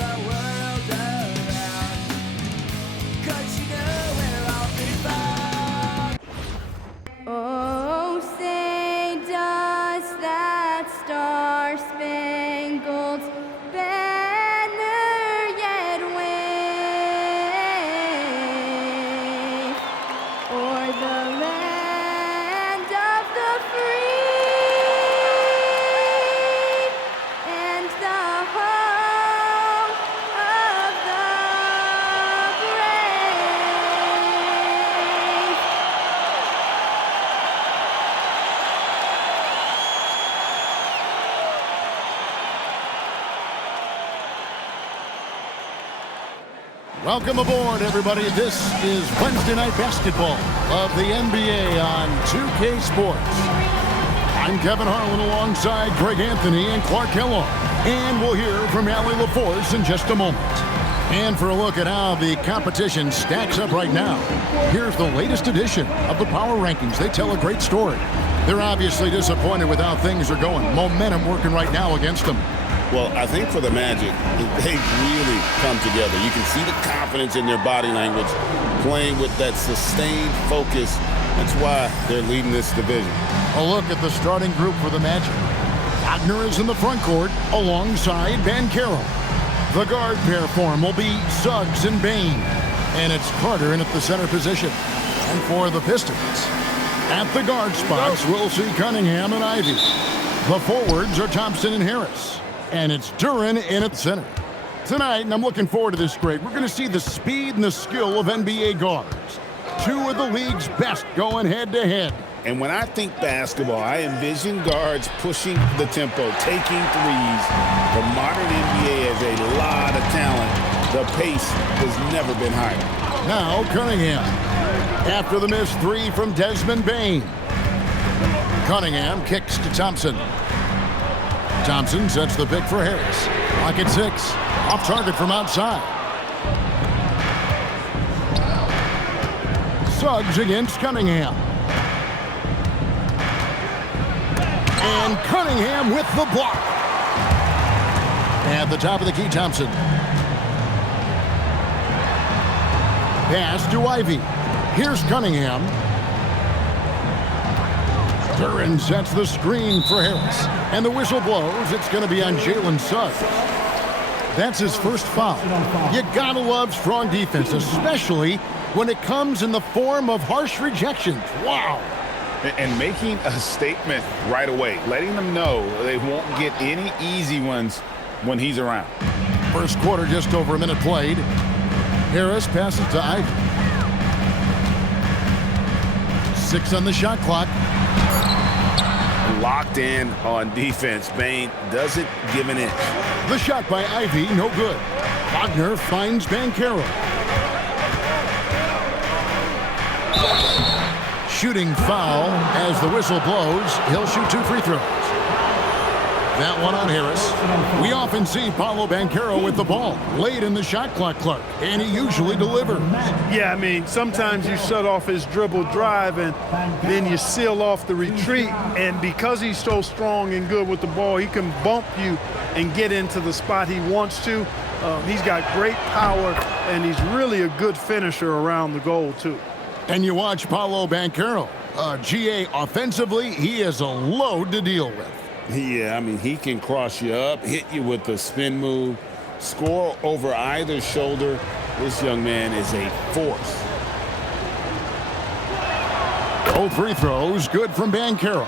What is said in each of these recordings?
the world around, 'cause you know where I'll be found. Oh, say does that star-spangled banner yet wave o'er the land of the free and the home of the brave? Welcome aboard, everybody. This is Wednesday Night Basketball of the NBA on 2K Sports. I'm Kevin Harlan alongside Greg Anthony and Clark Kellogg. And we'll hear from Allie LaForce in just a moment. And for a look at how the competition stacks up right now, here's the latest edition of the Power Rankings. They tell a great story. They're obviously disappointed with how things are going. Momentum working right now against them. Well, I think for the Magic, they really come together. You can see the confidence in their body language, playing with that sustained focus. That's why they're leading this division. A look at the starting group for the Magic. Wagner is in the front court alongside Banchero. The guard pair form will be Suggs and Bane. And it's Carter in at the center position. And for the Pistons, at the guard spots, we'll see Cunningham and Ivy. The forwards are Thompson and Harris. And it's Duran in at center. Tonight, and I'm looking forward to this, Greg, we're going to see the speed and the skill of NBA guards. Two of the league's best going head-to-head. And when I think basketball, I envision guards pushing the tempo, taking threes. The modern NBA has a lot of talent. The pace has never been higher. Now Cunningham. After the missed three from Desmond Bane. Cunningham kicks to Thompson. Thompson sets the pick for Harris. Lock at 6. Off target from outside. Suggs against Cunningham. And Cunningham with the block. At the top of the key, Thompson. Pass to Ivy. Here's Cunningham. Duran sets the screen for Harris. And the whistle blows. It's going to be on Jalen Suggs. That's his first foul. You gotta love strong defense, especially when it comes in the form of harsh rejections. Wow. And making a statement right away, letting them know they won't get any easy ones when he's around. First quarter, just over a minute played. Harris passes to Ivy. 6 on the shot clock. Locked in on defense. Bane doesn't give an inch. The shot by Ivy, no good. Wagner finds Banchero. Shooting foul as the whistle blows. He'll shoot 2 free throws. That one on Harris. We often see Paolo Banchero with the ball late in the shot clock, Clark, and he usually delivers. Yeah, I mean, sometimes you shut off his dribble drive and then you seal off the retreat. And because he's so strong and good with the ball, he can bump you and get into the spot he wants to. He's got great power, and he's really a good finisher around the goal, too. And you watch Paolo Banchero. GA, offensively, he is a load to deal with. Yeah, I mean, he can cross you up, hit you with the spin move, score over either shoulder. This young man is a force. Both free throws, good from Banchero.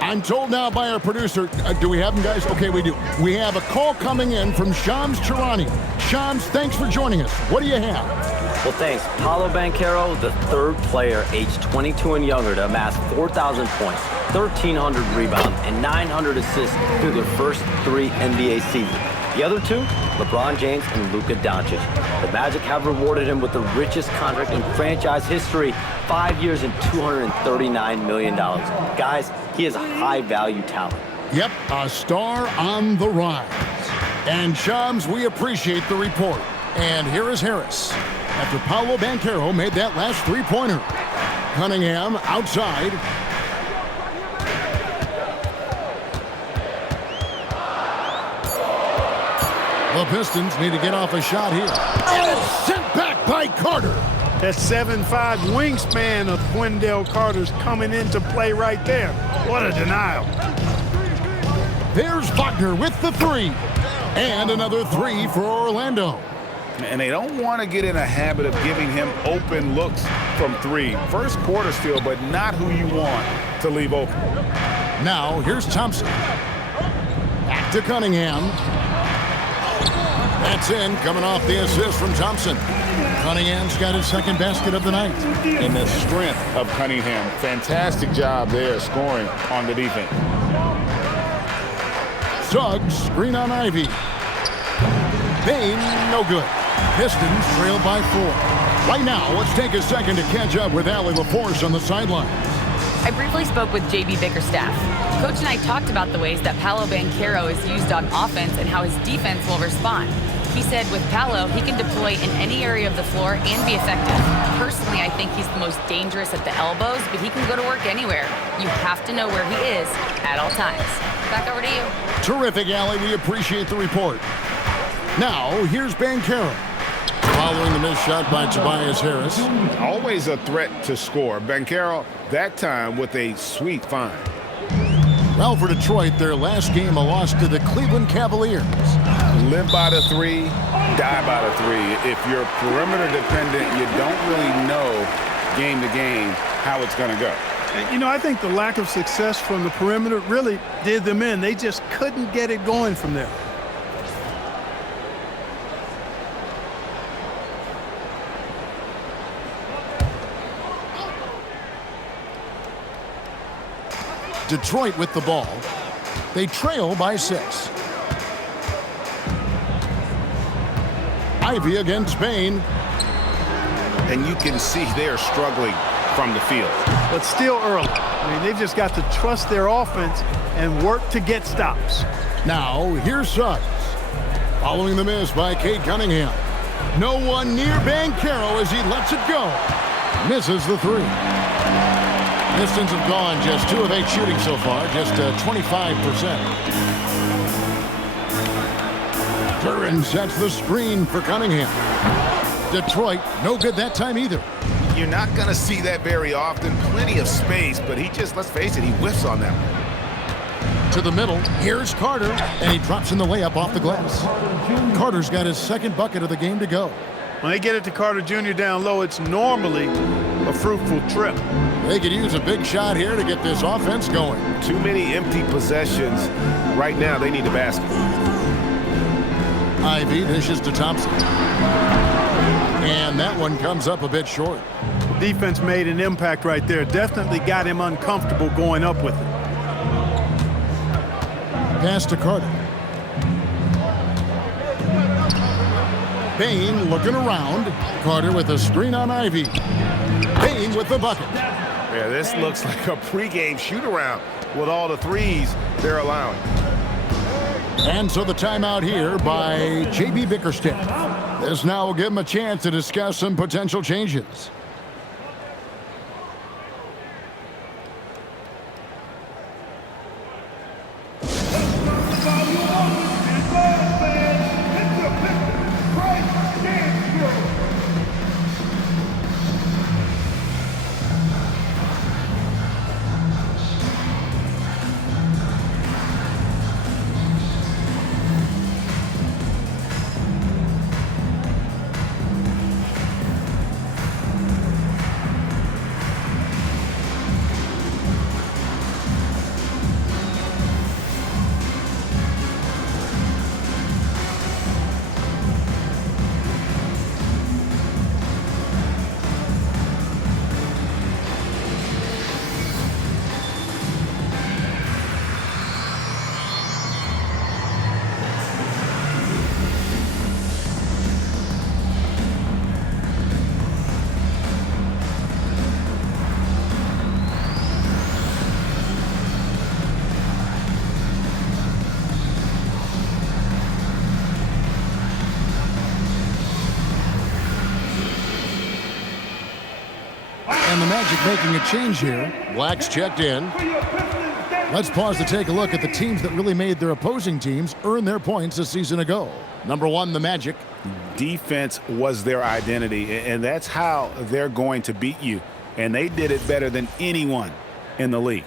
I'm told now by our producer, do we have them, guys? Okay, we do. We have a call coming in from Shams Charani. Shams, thanks for joining us. What do you have? Well, thanks. Paolo Banchero, the third player aged 22 and younger to amass 4,000 points, 1,300 rebounds, and 900 assists through their first 3 NBA seasons. The other 2, LeBron James and Luka Doncic. The Magic have rewarded him with the richest contract in franchise history, 5 years and $239 million. Guys, he is a high-value talent. Yep, a star on the rise. And Shams, we appreciate the report. And here is Harris. After Paolo Banchero made that last three-pointer. Cunningham outside. The Pistons need to get off a shot here. And it's sent back by Carter. That 7'5" wingspan of Wendell Carter's coming into play right there. What a denial. There's Wagner with the three. And another three for Orlando. And they don't want to get in a habit of giving him open looks from three. First quarter still, but not who you want to leave open. Now, here's Thompson. Back to Cunningham. That's in, coming off the assist from Thompson. Cunningham's got his second basket of the night. And the strength of Cunningham. Fantastic job there scoring on the defense. Suggs, screen on Ivy. Bain, no good. Pistons trail by 4. Right now, let's take a second to catch up with Allie LaForce on the sidelines. I briefly spoke with J.B. Bickerstaff. Coach and I talked about the ways that Paolo Banchero is used on offense and how his defense will respond. He said with Paolo, he can deploy in any area of the floor and be effective. Personally, I think he's the most dangerous at the elbows, but he can go to work anywhere. You have to know where he is at all times. Back over to you. Terrific, Allie. We appreciate the report. Now, here's Banchero. Following the missed shot by Tobias Harris. Always a threat to score. Banchero, that time with a sweet find. Well, for Detroit, their last game a loss to the Cleveland Cavaliers. Live by the three, die by the three. If you're perimeter dependent, you don't really know game to game how it's going to go. You know, I think the lack of success from the perimeter really did them in. They just couldn't get it going from there. Detroit with the ball. They trail by 6. Ivy against Bain. And you can see they're struggling from the field. But still early. I mean, they've just got to trust their offense and work to get stops. Now, here's Suggs. Following the miss by Cade Cunningham. No one near Banchero as he lets it go. Misses the 3. Pistons have gone just 2 of 8 shooting so far, just 25%. Duran sets the screen for Cunningham. Detroit, no good that time either. You're not going to see that very often. Plenty of space, but he just, let's face it, he whiffs on that one. To the middle, here's Carter, and he drops in the layup off the glass. Carter's got his second bucket of the game to go. When they get it to Carter Jr. down low, it's normally a fruitful trip. They could use a big shot here to get this offense going. Too many empty possessions. Right now, they need the basket. Ivy dishes to Thompson. And that one comes up a bit short. Defense made an impact right there. Definitely got him uncomfortable going up with it. Pass to Carter. Bain looking around. Carter with a screen on Ivy. Bain with the bucket. Yeah, this looks like a pregame shoot-around with all the threes they're allowing. And so the timeout here by J.B. Bickerstaff. This now will give him a chance to discuss some potential changes. And the Magic making a change here. Black's checked in. Let's pause to take a look at the teams that really made their opposing teams earn their points a season ago. Number 1, the Magic. Defense was their identity, and that's how they're going to beat you. And they did it better than anyone in the league.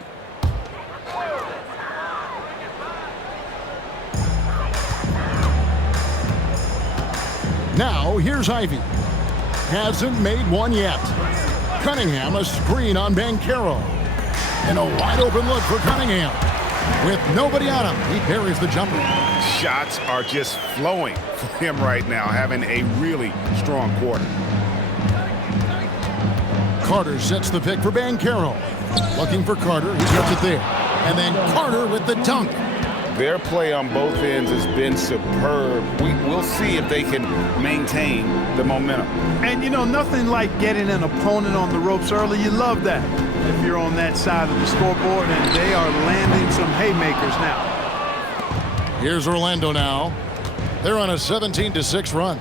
Now, here's Ivy. Hasn't made one yet. Cunningham, a screen on Banchero. And a wide open look for Cunningham. With nobody on him, he buries the jumper. Shots are just flowing for him right now, having a really strong quarter. Carter sets the pick for Banchero. Looking for Carter, he gets it there. And then Carter with the dunk. Their play on both ends has been superb. We'll see if they can maintain the momentum. And, you know, nothing like getting an opponent on the ropes early. You love that if you're on that side of the scoreboard, and they are landing some haymakers now. Here's Orlando now. They're on a 17-6 run.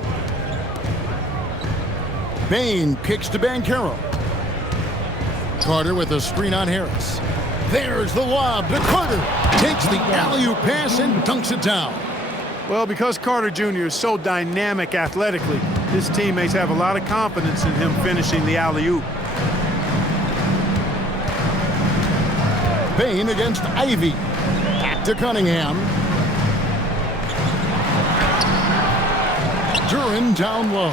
Bane kicks to Banchero. Carter with a screen on Harris. There's the lob to Carter. Takes the alley-oop pass and dunks it down. Well, because Carter Jr. is so dynamic athletically, his teammates have a lot of confidence in him finishing the alley-oop. Bane against Ivy. Back to Cunningham. Duran down low.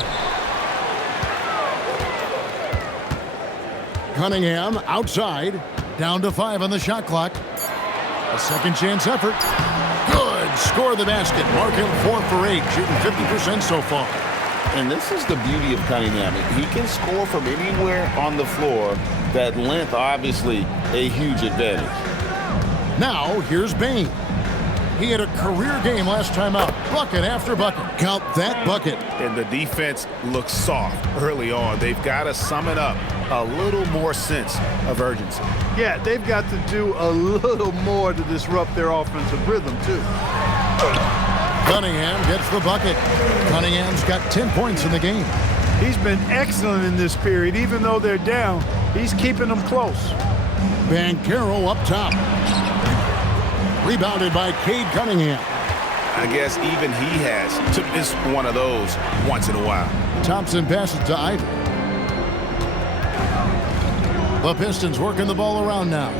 Cunningham outside. Down to 5 on the shot clock. A second chance effort. Good. Score the basket. Mark him 4 for 8, shooting 50% so far. And this is the beauty of Cunningham. He can score from anywhere on the floor. That length, obviously, a huge advantage. Now, here's Bane. He had a career game last time out. Bucket after bucket. Count that bucket. And the defense looks soft early on. They've got to sum it up. A little more sense of urgency. Yeah, they've got to do a little more to disrupt their offensive rhythm, too. Cunningham gets the bucket. Cunningham's got 10 points in the game. He's been excellent in this period. Even though they're down, he's keeping them close. Banchero up top. Rebounded by Cade Cunningham. I guess even he has to miss one of those once in a while. Thompson passes to Ivy. The Pistons working the ball around now.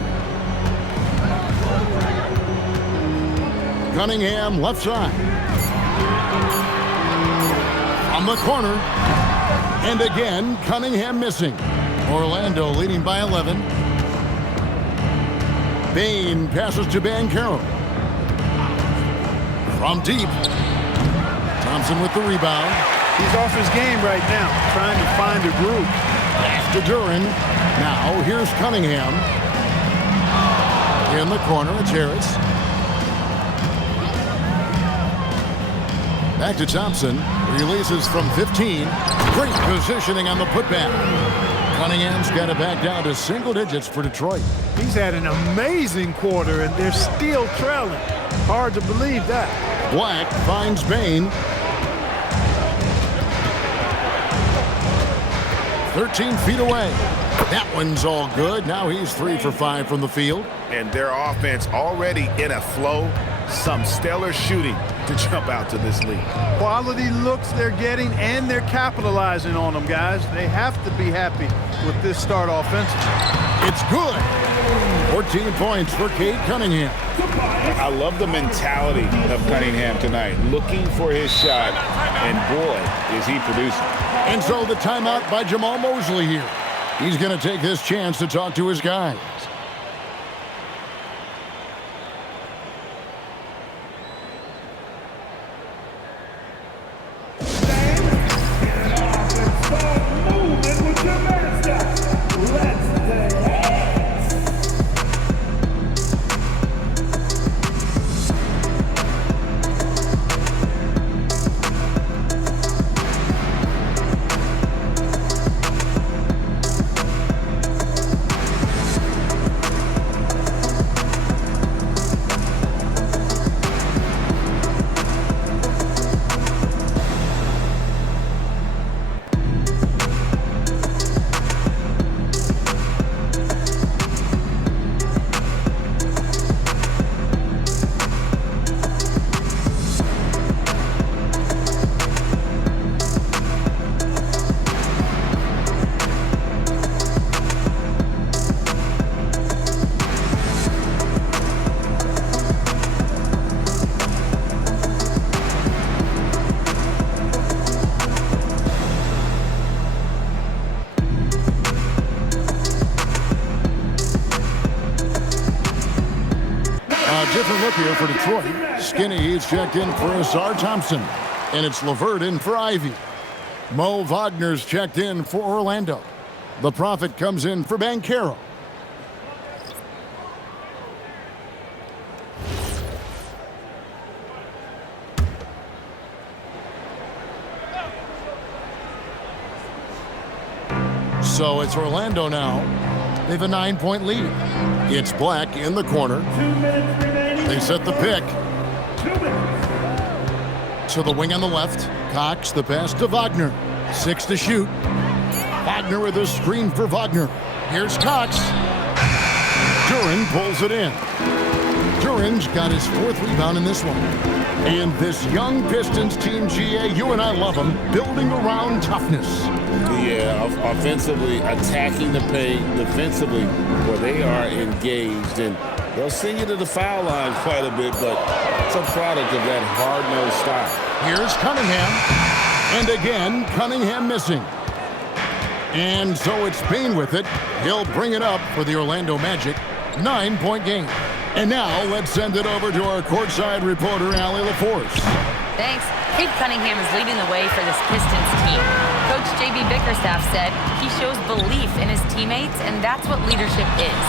Cunningham left side. From the corner. And again, Cunningham missing. Orlando leading by 11. Bane passes to Banchero. From deep. Thompson with the rebound. He's off his game right now, trying to find a groove. Pass to Duran. Now here's Cunningham. In the corner, it's Harris. Back to Thompson. Releases from 15. Great positioning on the putback. Cunningham's got it back down to single digits for Detroit. He's had an amazing quarter, and they're still trailing. Hard to believe that. Black finds Bane. 13 feet away. That one's all good. Now he's 3 for 5 from the field. And their offense already in a flow. Some stellar shooting to jump out to this lead. Quality looks they're getting, and they're capitalizing on them, guys. They have to be happy with this start offensively. It's good. 14 points for Cade Cunningham. I love the mentality of Cunningham tonight, looking for his shot, and boy, is he producing. And so the timeout by Jamal Mosley here. He's going to take this chance to talk to his guys. here for Detroit. Skinny is checked in for Asar Thompson. And it's LeVert in for Ivy. Mo Wagner's checked in for Orlando. The Prophet comes in for Banchero. So it's Orlando now. They have a 9-point lead. It's Black in the corner. They set the pick. To the wing on the left. Cox, the pass to Wagner. 6 to shoot. Wagner with a screen for Wagner. Here's Cox. Duran pulls it in. Duran's got his 4th rebound in this one. And this young Pistons team, GA, you and I love them, building around toughness. Yeah, offensively, attacking the paint, defensively, where they are engaged. And they'll send you to the foul line quite a bit, but it's a product of that hard-nosed style. Here's Cunningham. And again, Cunningham missing. And so it's Payne with it. He'll bring it up for the Orlando Magic. 9-point game. And now let's send it over to our courtside reporter, Allie LaForce. Thanks. Cade Cunningham is leading the way for this Pistons team. Coach JB Bickerstaff said he shows belief in his teammates, and that's what leadership is.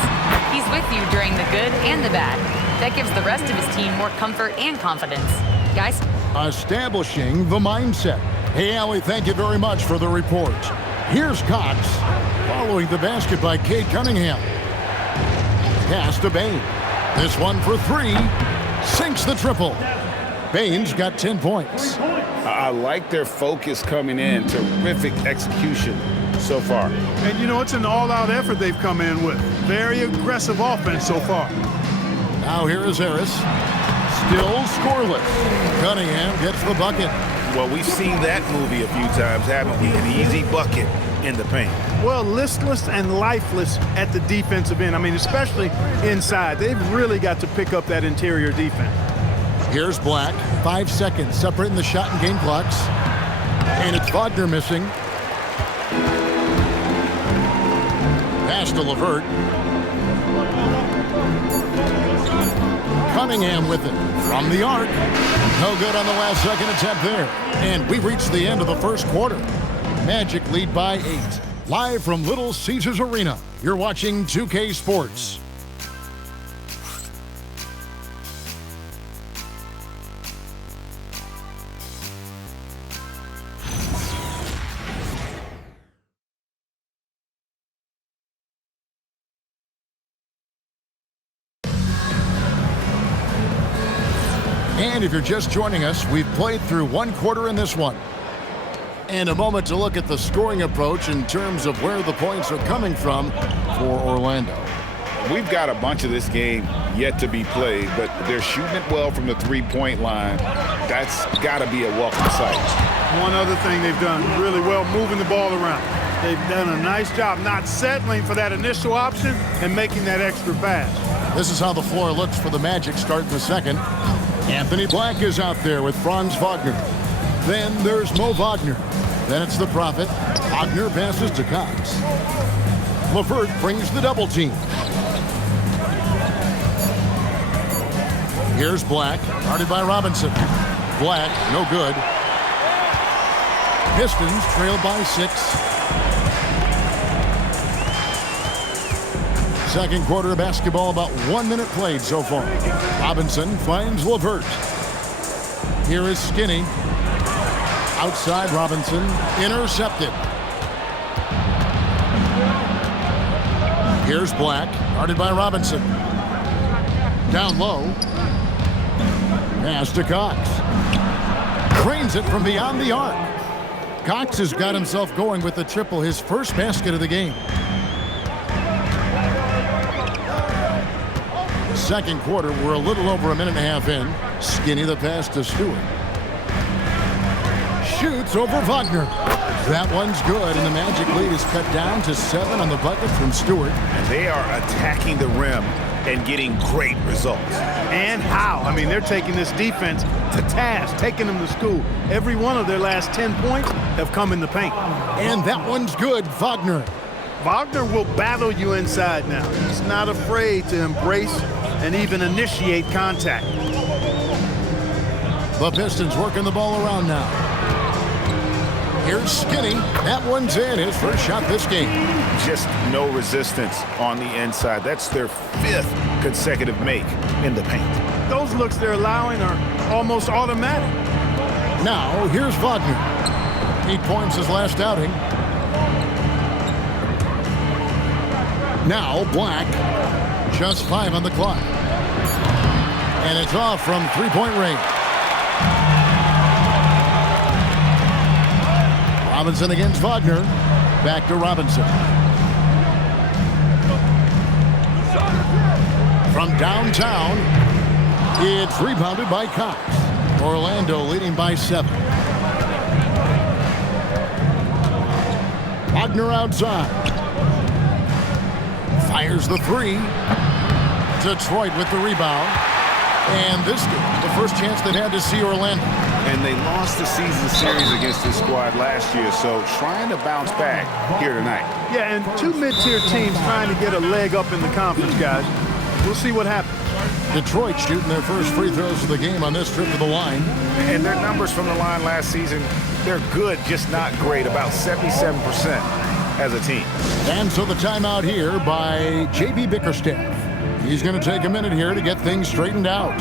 He's with you during the good and the bad. That gives the rest of his team more comfort and confidence. Guys? Establishing the mindset. Hey, Allie, thank you very much for the report. Here's Cox, following the basket by Cade Cunningham. Pass to Bane. This one for 3. Sinks the triple. Bane's got 10 points. I like their focus coming in. Terrific execution so far. And you know, it's an all-out effort they've come in with. Very aggressive offense so far. Now here is Harris. Still scoreless. Cunningham gets the bucket. Well, we've seen that movie a few times, haven't we? An easy bucket in the paint. Well, listless and lifeless at the defensive end. I mean, especially inside. They've really got to pick up that interior defense. Here's Black. 5 seconds separating the shot and game clocks. And it's Wagner missing. Pass to LeVert. Cunningham with it from the arc. No good on the last second attempt there. And we reached the end of the first quarter. Magic lead by 8. Live from Little Caesars Arena, you're watching 2K Sports. And if you're just joining us, we've played through 1 quarter in this one. And a moment to look at the scoring approach in terms of where the points are coming from for Orlando. We've got a bunch of this game yet to be played, but they're shooting it well from the three-point line. That's got to be a welcome sight. One other thing they've done really well, moving the ball around. They've done a nice job not settling for that initial option and making that extra pass. This is how the floor looks for the Magic starting the second. Anthony Black is out there with Franz Wagner. Then there's Mo Wagner. Then it's the Prophet. Wagner passes to Cox. LeVert brings the double team. Here's Black, guarded by Robinson. Black, no good. Pistons trailed by 6. Second quarter of basketball, about 1 minute played so far. Robinson finds LeVert. Here is Skinny. Outside Robinson, intercepted. Here's Black, guarded by Robinson. Down low. Pass to Cox. Drains it from beyond the arc. Cox has got himself going with the triple, his first basket of the game. Second quarter, we're a little over a minute and a half in. Skinny the pass to Stewart. Shoots over Wagner. That one's good, and the Magic lead is cut down to 7 on the bucket from Stewart. And they are attacking the rim and getting great results. And how? I mean, they're taking this defense to task, taking them to school. Every one of their last 10 points have come in the paint. And that one's good, Wagner. Wagner will battle you inside now. He's not afraid to embrace and even initiate contact. The Pistons working the ball around now. Here's Skinny. That one's in. His first shot this game. Just no resistance on the inside. That's their 5th consecutive make in the paint. Those looks they're allowing are almost automatic. Now, here's Wagner. 8 points his last outing. Now, Black. Just 5 on the clock. And it's off from three-point range. Robinson against Wagner. Back to Robinson. From downtown, it's rebounded by Cox. Orlando leading by 7. Wagner outside. Fires the three. Detroit with the rebound. And this game, the first chance they've had to see Orlando. And they lost the season series against this squad last year, so trying to bounce back here tonight. Yeah, and 2 mid-tier teams trying to get a leg up in the conference, guys. We'll see what happens. Detroit shooting their first free throws of the game on this trip to the line. And their numbers from the line last season, they're good, just not great, about 77% as a team. And so the timeout here by J.B. Bickerstaff. He's going to take a minute here to get things straightened out.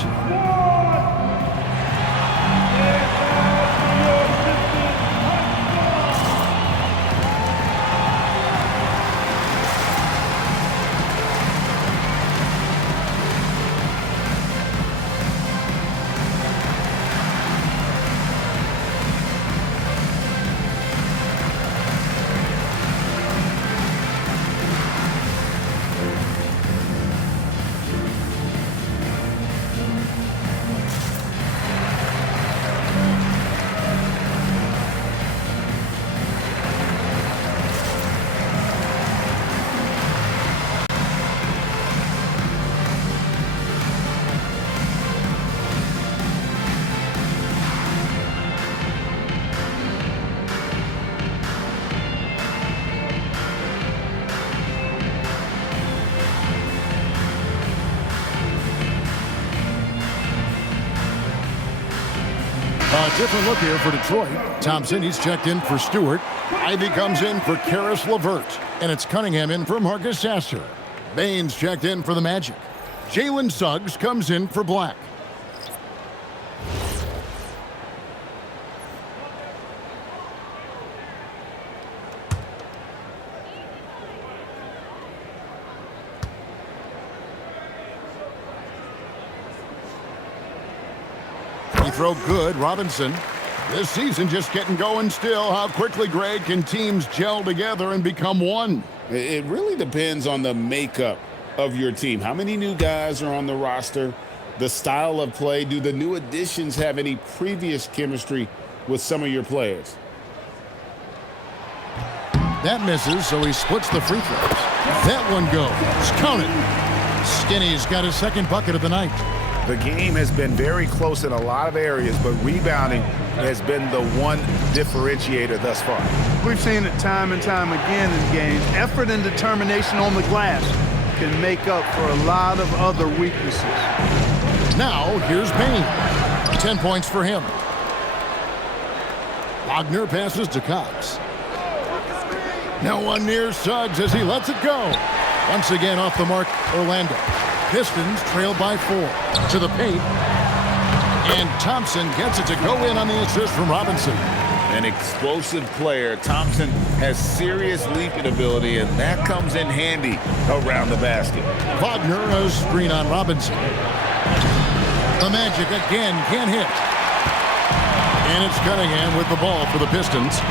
A different look here for Detroit. Thompson, he's checked in for Stewart. Ivy comes in for Karis LeVert. And it's Cunningham in for Marcus Sasser. Baines checked in for the Magic. Jalen Suggs comes in for Black. Throw good, Robinson. This season just getting going still. How quickly, Greg, can teams gel together and become one? It really depends on the makeup of your team. How many new guys are on the roster? The style of play. Do the new additions have any previous chemistry with some of your players? That misses, so he splits the free throws. That one goes. Counted. Skinny's got his second bucket of the night. The game has been very close in a lot of areas, but rebounding has been the one differentiator thus far. We've seen it time and time again in games. Effort and determination on the glass can make up for a lot of other weaknesses. Now, here's Payne. 10 points for him. Wagner passes to Cox. No one near Suggs as he lets it go. Once again off the mark, Orlando. Pistons trail by 4 to the paint. And Thompson gets it to go in on the assist from Robinson. An explosive player. Thompson has serious leaping ability, and that comes in handy around the basket. Wagner, a screen on Robinson. The Magic again can't hit. And it's Cunningham with the ball for the Pistons.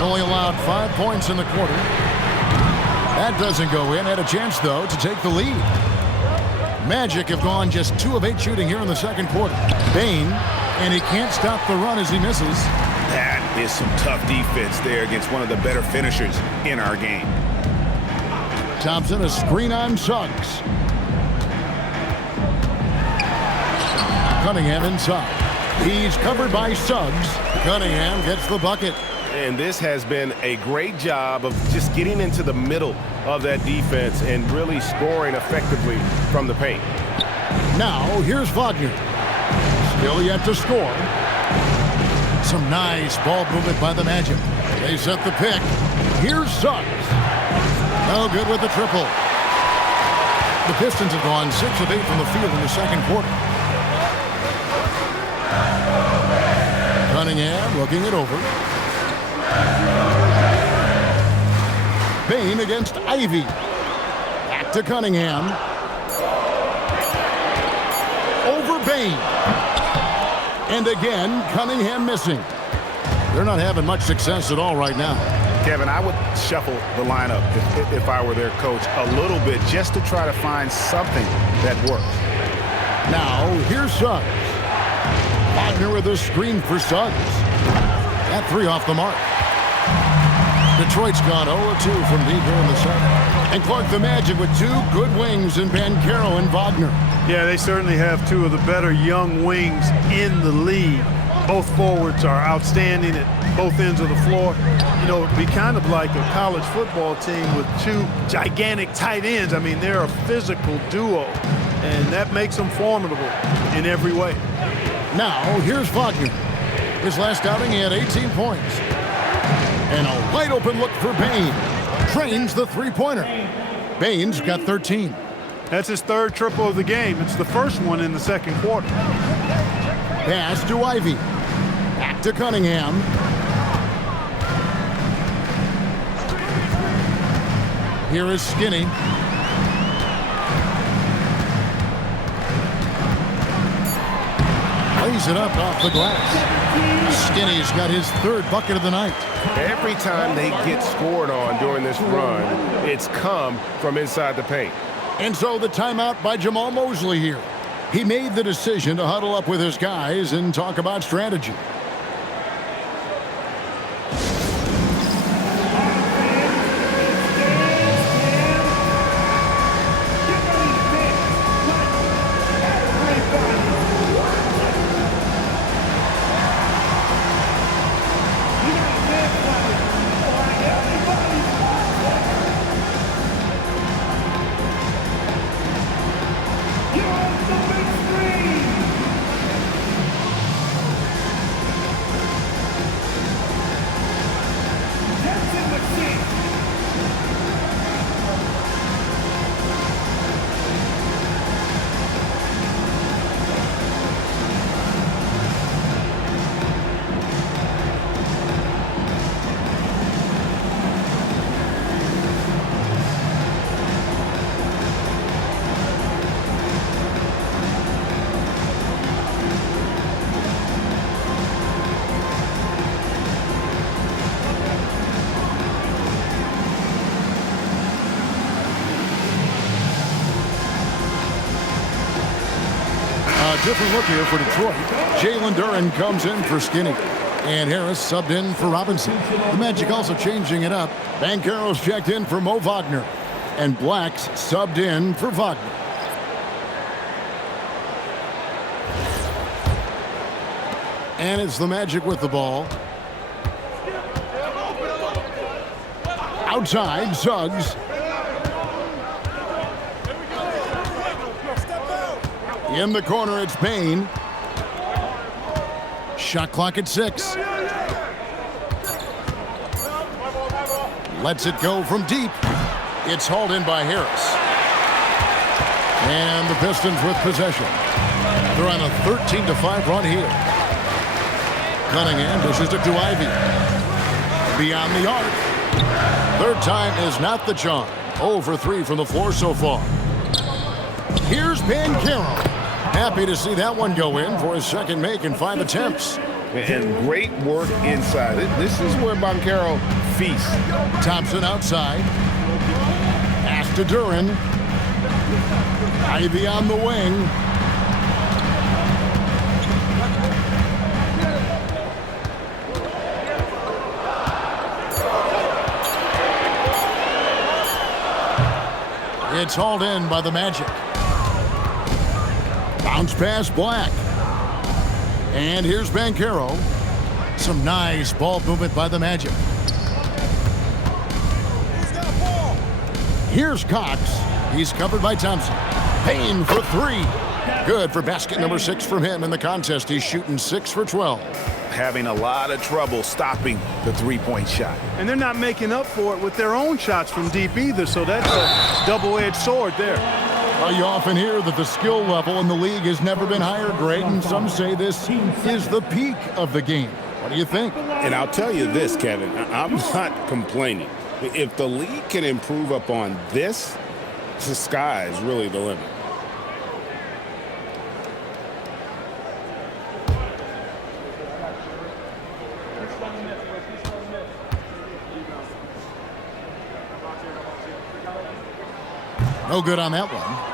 Only allowed 5 points in the quarter. That doesn't go in. Had a chance, though, to take the lead. Magic have gone just 2 of 8 shooting here in the second quarter. Bain, and he can't stop the run as he misses. That is some tough defense there against one of the better finishers in our game. Thompson, a screen on Suggs. Cunningham inside. He's covered by Suggs. Cunningham gets the bucket. And this has been a great job of just getting into the middle of that defense and really scoring effectively from the paint. Now, here's Wagner. Still yet to score. Some nice ball movement by the Magic. They set the pick. Here's Suggs. No good with the triple. The Pistons have gone 6 of 8 from the field in the second quarter. Cunningham looking it over. Payne against Ivy. Back to Cunningham. Over Bain. And again, Cunningham missing. They're not having much success at all right now. Kevin, I would shuffle the lineup if I were their coach a little bit just to try to find something that worked. Now, here's Suggs. Wagner with a screen for Suggs. That 3 off the mark. Detroit's gone 0-2 from deep here in the second. And Clark, the Magic with 2 good wings in Banchero and Wagner. Yeah, they certainly have 2 of the better young wings in the league. Both forwards are outstanding at both ends of the floor. You know, it'd be kind of like a college football team with 2 gigantic tight ends. I mean, they're a physical duo, and that makes them formidable in every way. Now, here's Wagner. His last outing, he had 18 points. And a wide open look for Bain. Trains the three-pointer. Bain's got 13. That's his 3rd triple of the game. It's the first one in the second quarter. Pass to Ivy. Back to Cunningham. Here is Skinny. Lays it up off the glass. Skinny's got his 3rd bucket of the night. Every time they get scored on during this run, it's come from inside the paint. And so the timeout by Jamal Mosley here. He made the decision to huddle up with his guys and talk about strategy. Different look here for Detroit. Jalen Duren comes in for Skinny. And Harris subbed in for Robinson. The Magic also changing it up. Banchero's checked in for Mo Wagner. And Black's subbed in for Wagner. And it's the Magic with the ball. Outside, Suggs. In the corner, it's Payne. Shot clock at 6. Lets it go from deep. It's hauled in by Harris. And the Pistons with possession. They're on a 13-5 run here. Cunningham dishes it to Ivy. Beyond the arc. 3rd time is not the charm. 0 for 3 from the floor so far. Here's Banchero. Happy to see that one go in for his 2nd make in 5 attempts. And great work inside. This is where Banchero feasts. Thompson outside. Pass to Duren. Ivy on the wing. It's hauled in by the Magic. Bounce pass Black. And here's Banchero. Some nice ball movement by the Magic. Here's Cox. He's covered by Thompson. Payne for 3. Good for basket number 6 from him in the contest. He's shooting 6 for 12. Having a lot of trouble stopping the three-point shot. And they're not making up for it with their own shots from deep either, so that's a double-edged sword there. Well, you often hear that the skill level in the league has never been higher, Greg, and some say this is the peak of the game. What do you think? And I'll tell you this, Kevin, I'm not complaining. If the league can improve upon this, the sky is really the limit. No good on that one.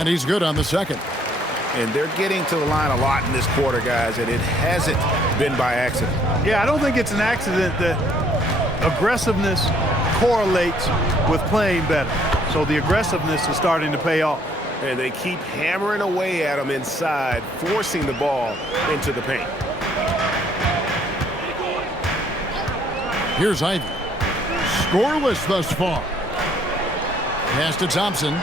And he's good on the second. And they're getting to the line a lot in this quarter, guys, and it hasn't been by accident. Yeah, I don't think it's an accident that aggressiveness correlates with playing better. So the aggressiveness is starting to pay off. And they keep hammering away at him inside, forcing the ball into the paint. Here's Ivy. Scoreless thus far. Pass to Thompson.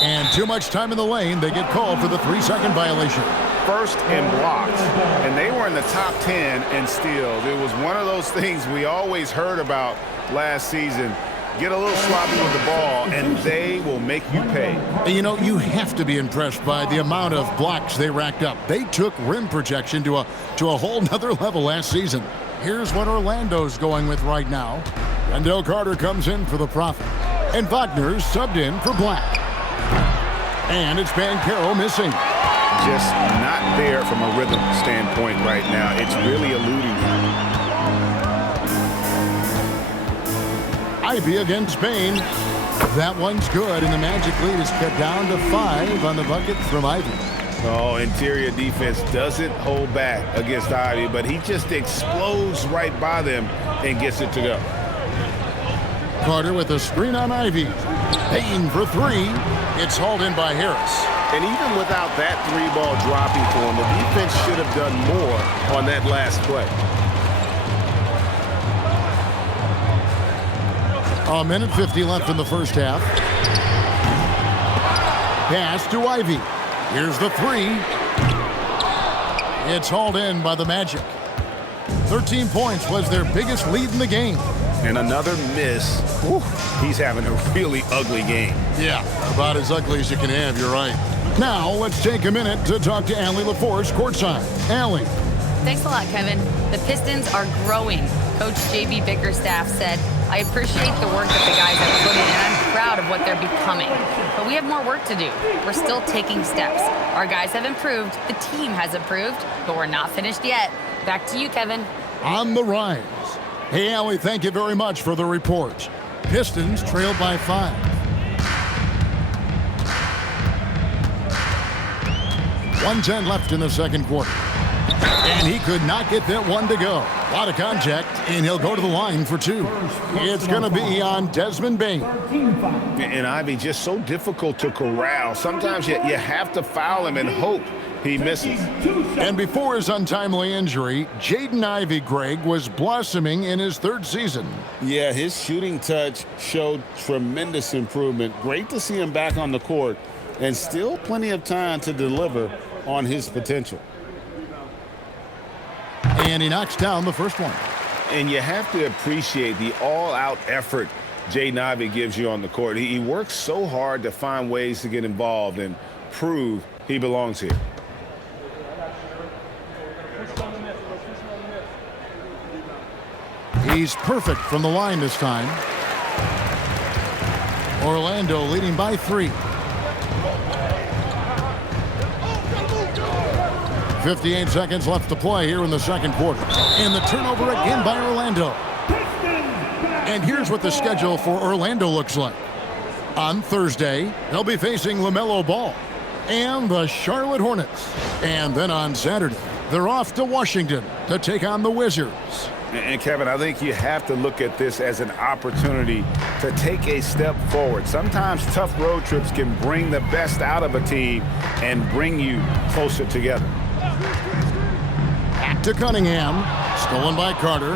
And too much time in the lane. They get called for the 3-second violation. First in blocks, and they were in the top 10 in steals. It was one of those things we always heard about last season. Get a little sloppy with the ball, and they will make you pay. And you know, you have to be impressed by the amount of blocks they racked up. They took rim protection to a whole nother level last season. Here's what Orlando's going with right now. Wendell Carter comes in for the Prophet, and Wagner's subbed in for Black. And it's Banchero missing. Just not there from a rhythm standpoint right now. It's really eluding him. Ivy against Bain. That one's good, and the Magic lead is cut down to 5 on the bucket from Ivy. Oh, interior defense doesn't hold back against Ivy, but he just explodes right by them and gets it to go. Carter with a screen on Ivy. Bain for 3. It's hauled in by Harris. And even without that 3-ball dropping for him, the defense should have done more on that last play. A minute 50 left in the first half. Pass to Ivy. Here's the 3. It's hauled in by the Magic. 13 points was their biggest lead in the game. And another miss. Whew, he's having a really ugly game. Yeah, about as ugly as you can have, you're right. Now, let's take a minute to talk to Allie LaForce courtside. Allie. Thanks a lot, Kevin. The Pistons are growing. Coach J.B. Bickerstaff said, I appreciate the work that the guys have put in, and I'm proud of what they're becoming. But we have more work to do. We're still taking steps. Our guys have improved. The team has improved, but we're not finished yet. Back to you, Kevin. On the rise. Hey, Allie, thank you very much for the report. Pistons trailed by 5. .110 left in the second quarter. And he could not get that one to go. A lot of contact, and he'll go to the line for 2. It's going to be on Desmond Bain. And Ivy just so difficult to corral. Sometimes you have to foul him and hope he misses. And before his untimely injury, Jaden Ivey, Greg, was blossoming in his 3rd season. Yeah, his shooting touch showed tremendous improvement. Great to see him back on the court, and still plenty of time to deliver on his potential. And he knocks down the first one. And you have to appreciate the all-out effort Jaden Ivey gives you on the court. He works so hard to find ways to get involved and prove he belongs here. He's perfect from the line this time. Orlando leading by 3. 58 seconds left to play here in the second quarter. And the turnover again by Orlando. And here's what the schedule for Orlando looks like. On Thursday, they'll be facing LaMelo Ball and the Charlotte Hornets. And then on Saturday, they're off to Washington to take on the Wizards. And Kevin, I think you have to look at this as an opportunity to take a step forward. Sometimes tough road trips can bring the best out of a team and bring you closer together. Back to Cunningham. Stolen by Carter.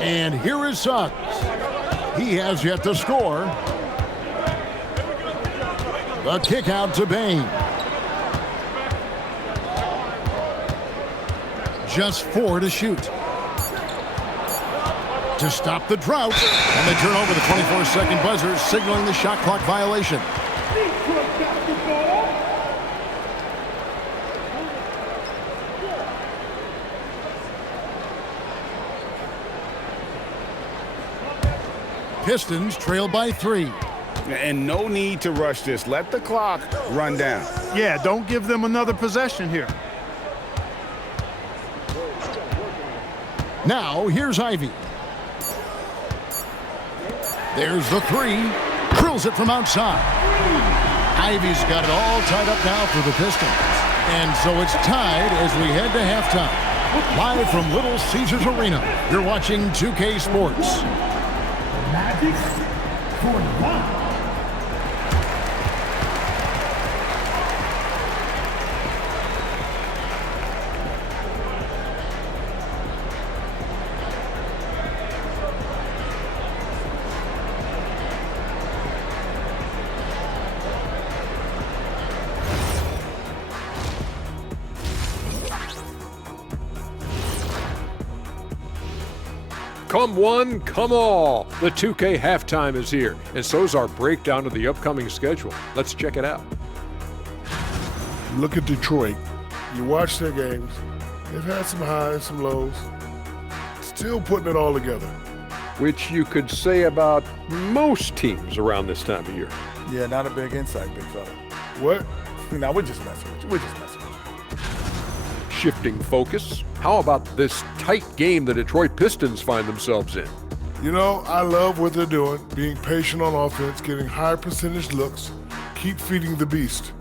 And here is Suggs. He has yet to score. The kick out to Bain. Just 4 to shoot. To stop the drought. And they turn over the 24-second buzzer, signaling the shot clock violation. Pistons trail by 3. And no need to rush this. Let the clock run down. Yeah, don't give them another possession here. Now, here's Ivy. There's the 3. Drills it from outside. Ivy's got it all tied up now for the Pistons. And so it's tied as we head to halftime. Live from Little Caesars Arena, you're watching 2K Sports. Magic for one. Come one, come all. The 2K halftime is here, and so's our breakdown of the upcoming schedule. Let's check it out. Look at Detroit. You watch their games. They've had some highs, some lows. Still putting it all together. Which you could say about most teams around this time of year. Yeah, not a big insight, big fella. What? No, we're just messing with you. We're just messing with you. Shifting focus, how about this tight game the Detroit Pistons find themselves in? You know, I love what they're doing, being patient on offense, getting high percentage looks, keep feeding the beast.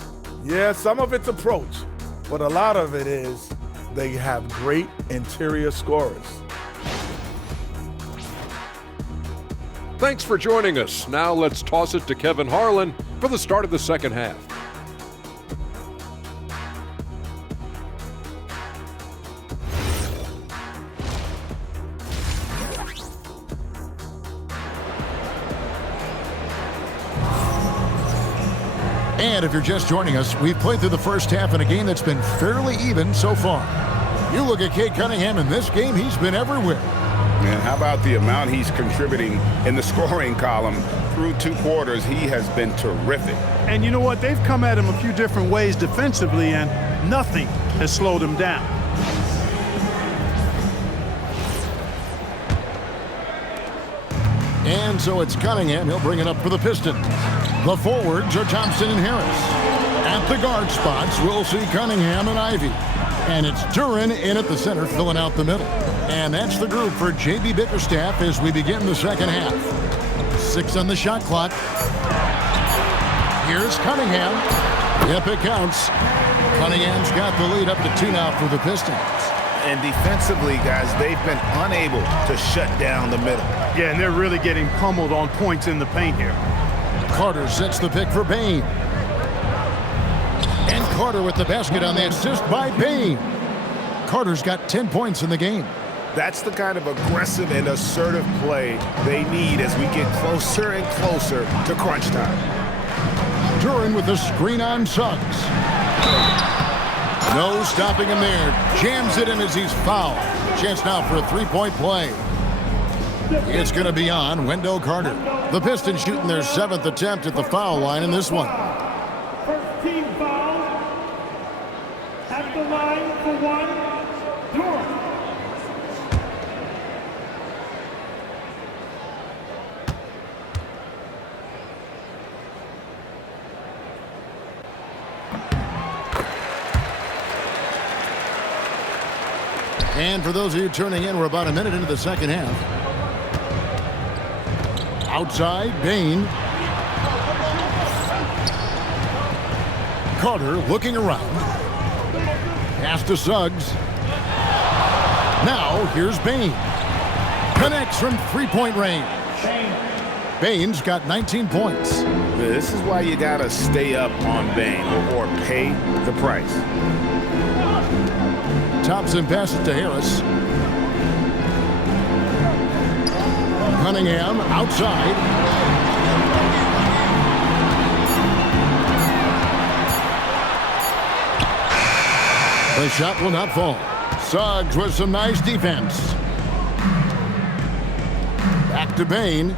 Yeah, some of it's approach, but a lot of it is they have great interior scorers. Thanks for joining us. Now let's toss it to Kevin Harlan for the start of the second half. And if you're just joining us, we've played through the first half in a game that's been fairly even so far. You look at Cade Cunningham in this game, he's been everywhere. And how about the amount he's contributing in the scoring column? Through 2 quarters, he has been terrific. And you know what? They've come at him a few different ways defensively, and nothing has slowed him down. And so it's Cunningham. He'll bring it up for the Pistons. The forwards are Thompson and Harris. At the guard spots, we'll see Cunningham and Ivy. And it's Duran in at the center, filling out the middle. And that's the group for J.B. Bickerstaff as we begin the second half. 6 on the shot clock. Here's Cunningham. Yep, it counts. Cunningham's got the lead up to 2 now for the Pistons. And defensively, guys, they've been unable to shut down the middle. Yeah, and they're really getting pummeled on points in the paint here. Carter sets the pick for Bain. And Carter with the basket on the assist by Bain. Carter's got 10 points in the game. That's the kind of aggressive and assertive play they need as we get closer and closer to crunch time. Duran with the screen on Suggs. No stopping him there. Jams it in as he's fouled. Chance now for a 3-point play. It's going to be on Wendell Carter. The Pistons shooting their 7th attempt at the foul line in this one. First team foul at the line for 1, Duran. And for those of you turning in, we're about a minute into the second half. Outside, Bain. Carter looking around. Pass to Suggs. Now, here's Bain. Connects from three-point range. Bain's got 19 points. This is why you got to stay up on Bain or pay the price. Thompson passes to Harris. Cunningham outside. The shot will not fall. Suggs with some nice defense. Back to Bain.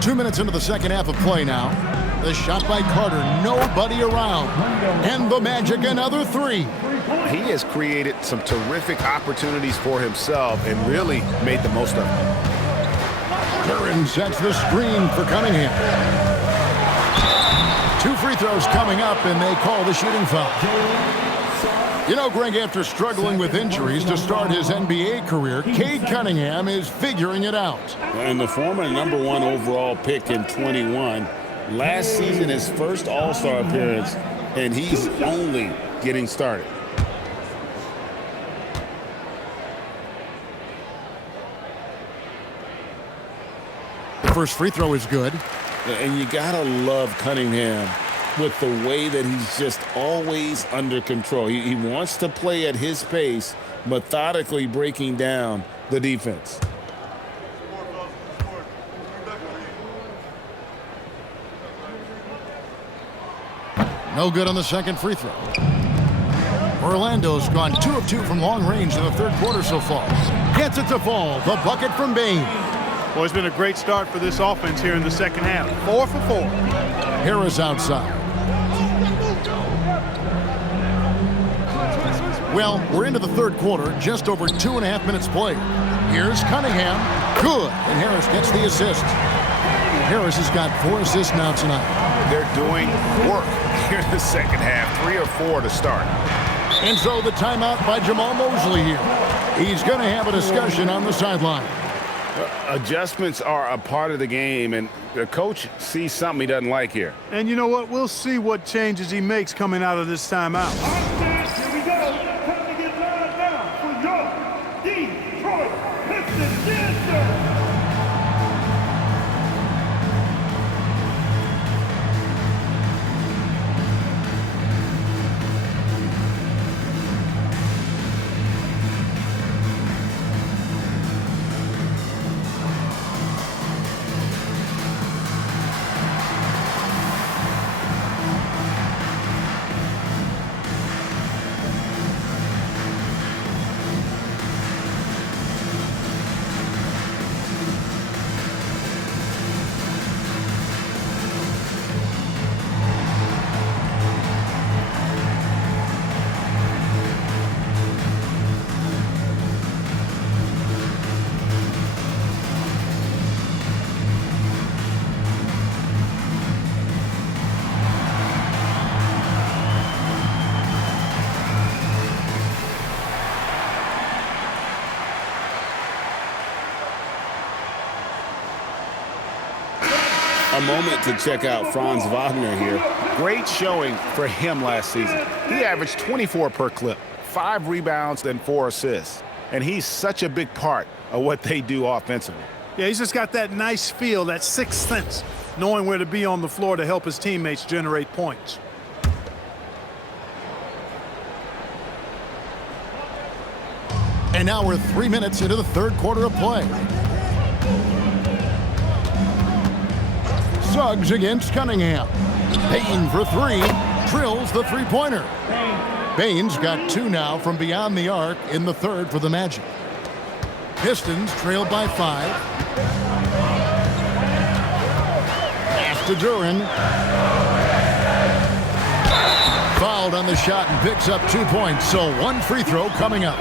2 minutes into the second half of play now. The shot by Carter, nobody around. And the Magic another three. He has created some terrific opportunities for himself and really made the most of it. Curran sets the screen for Cunningham. 2 free throws coming up, and they call the shooting foul. You know, Greg, after struggling with injuries to start his NBA career, Cade Cunningham is figuring it out. And the former #1 overall pick in 21, last season his first All-Star appearance, and he's only getting started. The first free throw is good. And you gotta love Cunningham with the way that he's just always under control. He wants to play at his pace, methodically breaking down the defense. No good on the second free throw. Orlando's gone 2 of 2 from long range in the third quarter so far. Gets it to fall. The bucket from Bain. Well, it's been a great start for this offense here in the second half. 4 for 4. Harris outside. Well, we're into the third quarter, just over 2.5 minutes played. Here's Cunningham. Good. And Harris gets the assist. Harris has got 4 assists now tonight. They're doing work here in the second half. 3 or 4 to start. And so the timeout by Jamal Mosley here. He's going to have a discussion on the sideline. Adjustments are a part of the game, and the coach sees something he doesn't like here. And you know what? We'll see what changes he makes coming out of this timeout. Here we go. Time to get lined down for your Detroit Pistons. Yes, sir. A moment to check out Franz Wagner here. Great showing for him last season. He averaged 24 per clip, 5 rebounds, and 4 assists. And he's such a big part of what they do offensively. Yeah, he's just got that nice feel, that sixth sense, knowing where to be on the floor to help his teammates generate points. And now we're 3 minutes into the third quarter of play. Suggs against Cunningham. Bain for 3. Drills the three-pointer. Bain's got 2 now from beyond the arc in the third for the Magic. Pistons trailed by 5. Pass to Duran. Fouled on the shot and picks up 2 points. So 1 free throw coming up.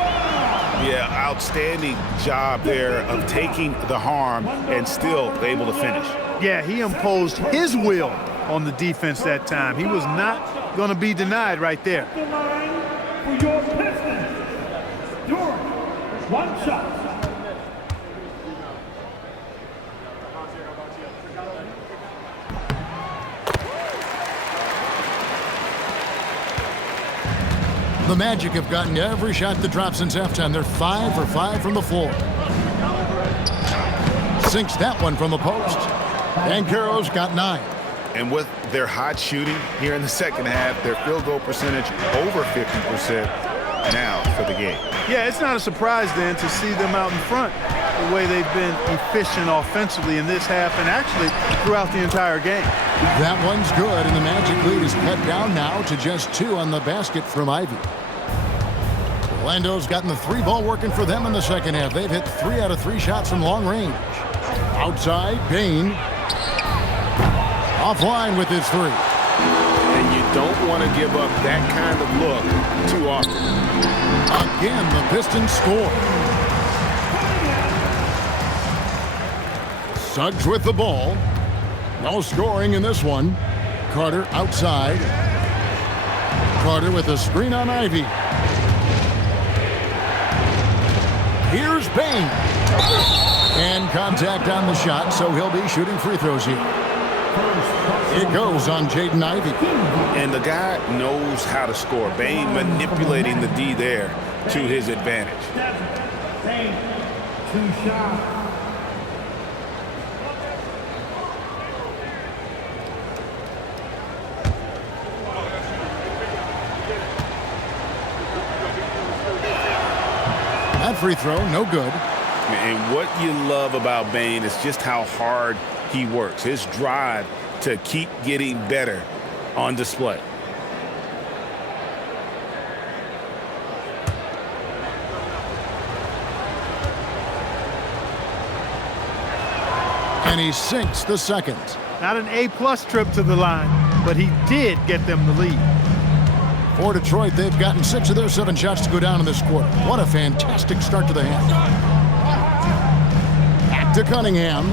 Yeah, outstanding job there of taking the harm and still able to finish. Yeah, he imposed his will on the defense that time. He was not going to be denied right there. The line for your Pistons. Duran, 1 shot. The Magic have gotten every shot that dropped since halftime. They're 5 for 5 from the floor. Sinks that one from the post. Banchero's got 9. And with their hot shooting here in the second half, their field goal percentage over 50% now for the game. Yeah, it's not a surprise then to see them out in front the way they've been efficient offensively in this half and actually throughout the entire game. That one's good, and the Magic lead is cut down now to just 2 on the basket from Ivy. Orlando's gotten the 3-ball working for them in the second half. They've hit 3 out of 3 shots from long range. Outside, Bain. Offline with his 3. And you don't want to give up that kind of look too often. Again, the Pistons score. Suggs with the ball. No scoring in this one. Carter outside. Carter with a screen on Ivy. Here's Bain. And contact on the shot, so he'll be shooting free throws here. It goes on Jaden Ivey. And the guy knows how to score. Bain manipulating the D there to his advantage. 2 shots. That free throw, no good. And what you love about Bain is just how hard he works. His drive to keep getting better on display. And he sinks the second. Not an A-plus trip to the line, but he did get them the lead. For Detroit, they've gotten 6 of their 7 shots to go down in this quarter. What a fantastic start to the half. Back to Cunningham.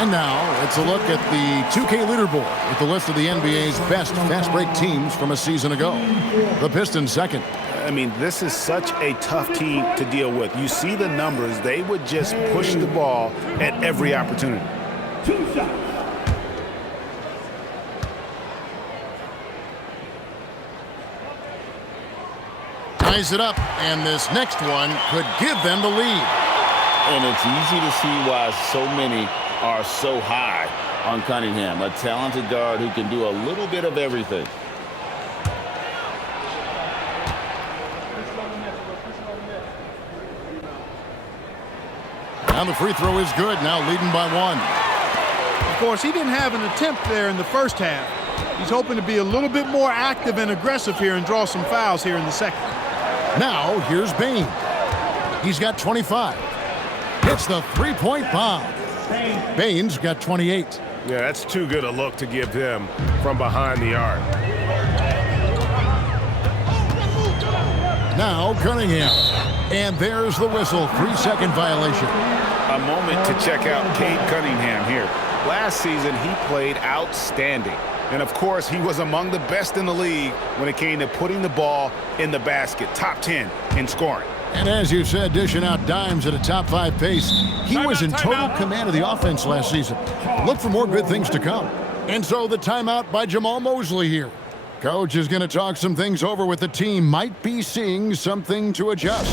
And now it's a look at the 2K leaderboard with the list of the NBA's best fast break teams from a season ago. The Pistons second. I mean, this is such a tough team to deal with. You see the numbers. They would just push the ball at every opportunity. 2 shots. Ties it up, and this next one could give them the lead. And it's easy to see why so many are so high on Cunningham, a talented guard who can do a little bit of everything. Now the free throw is good, now leading by 1. Of course, he didn't have an attempt there in the first half. He's hoping to be a little bit more active and aggressive here and draw some fouls here in the second. Now here's Bain. He's got 25. Hits the 3-point bomb. Bain's got 28. Yeah, that's too good a look to give him from behind the arc. Now Cunningham. And there's the whistle. 3-second violation. A moment to check out Cade Cunningham here. Last season, he played outstanding. And, of course, he was among the best in the league when it came to putting the ball in the basket. Top 10 in scoring. And as you said, dishing out dimes at a top 5 pace. He was in total command of the offense last season. Look for more good things to come. And so the timeout by Jamal Mosley here. Coach is going to talk some things over with the team. Might be seeing something to adjust.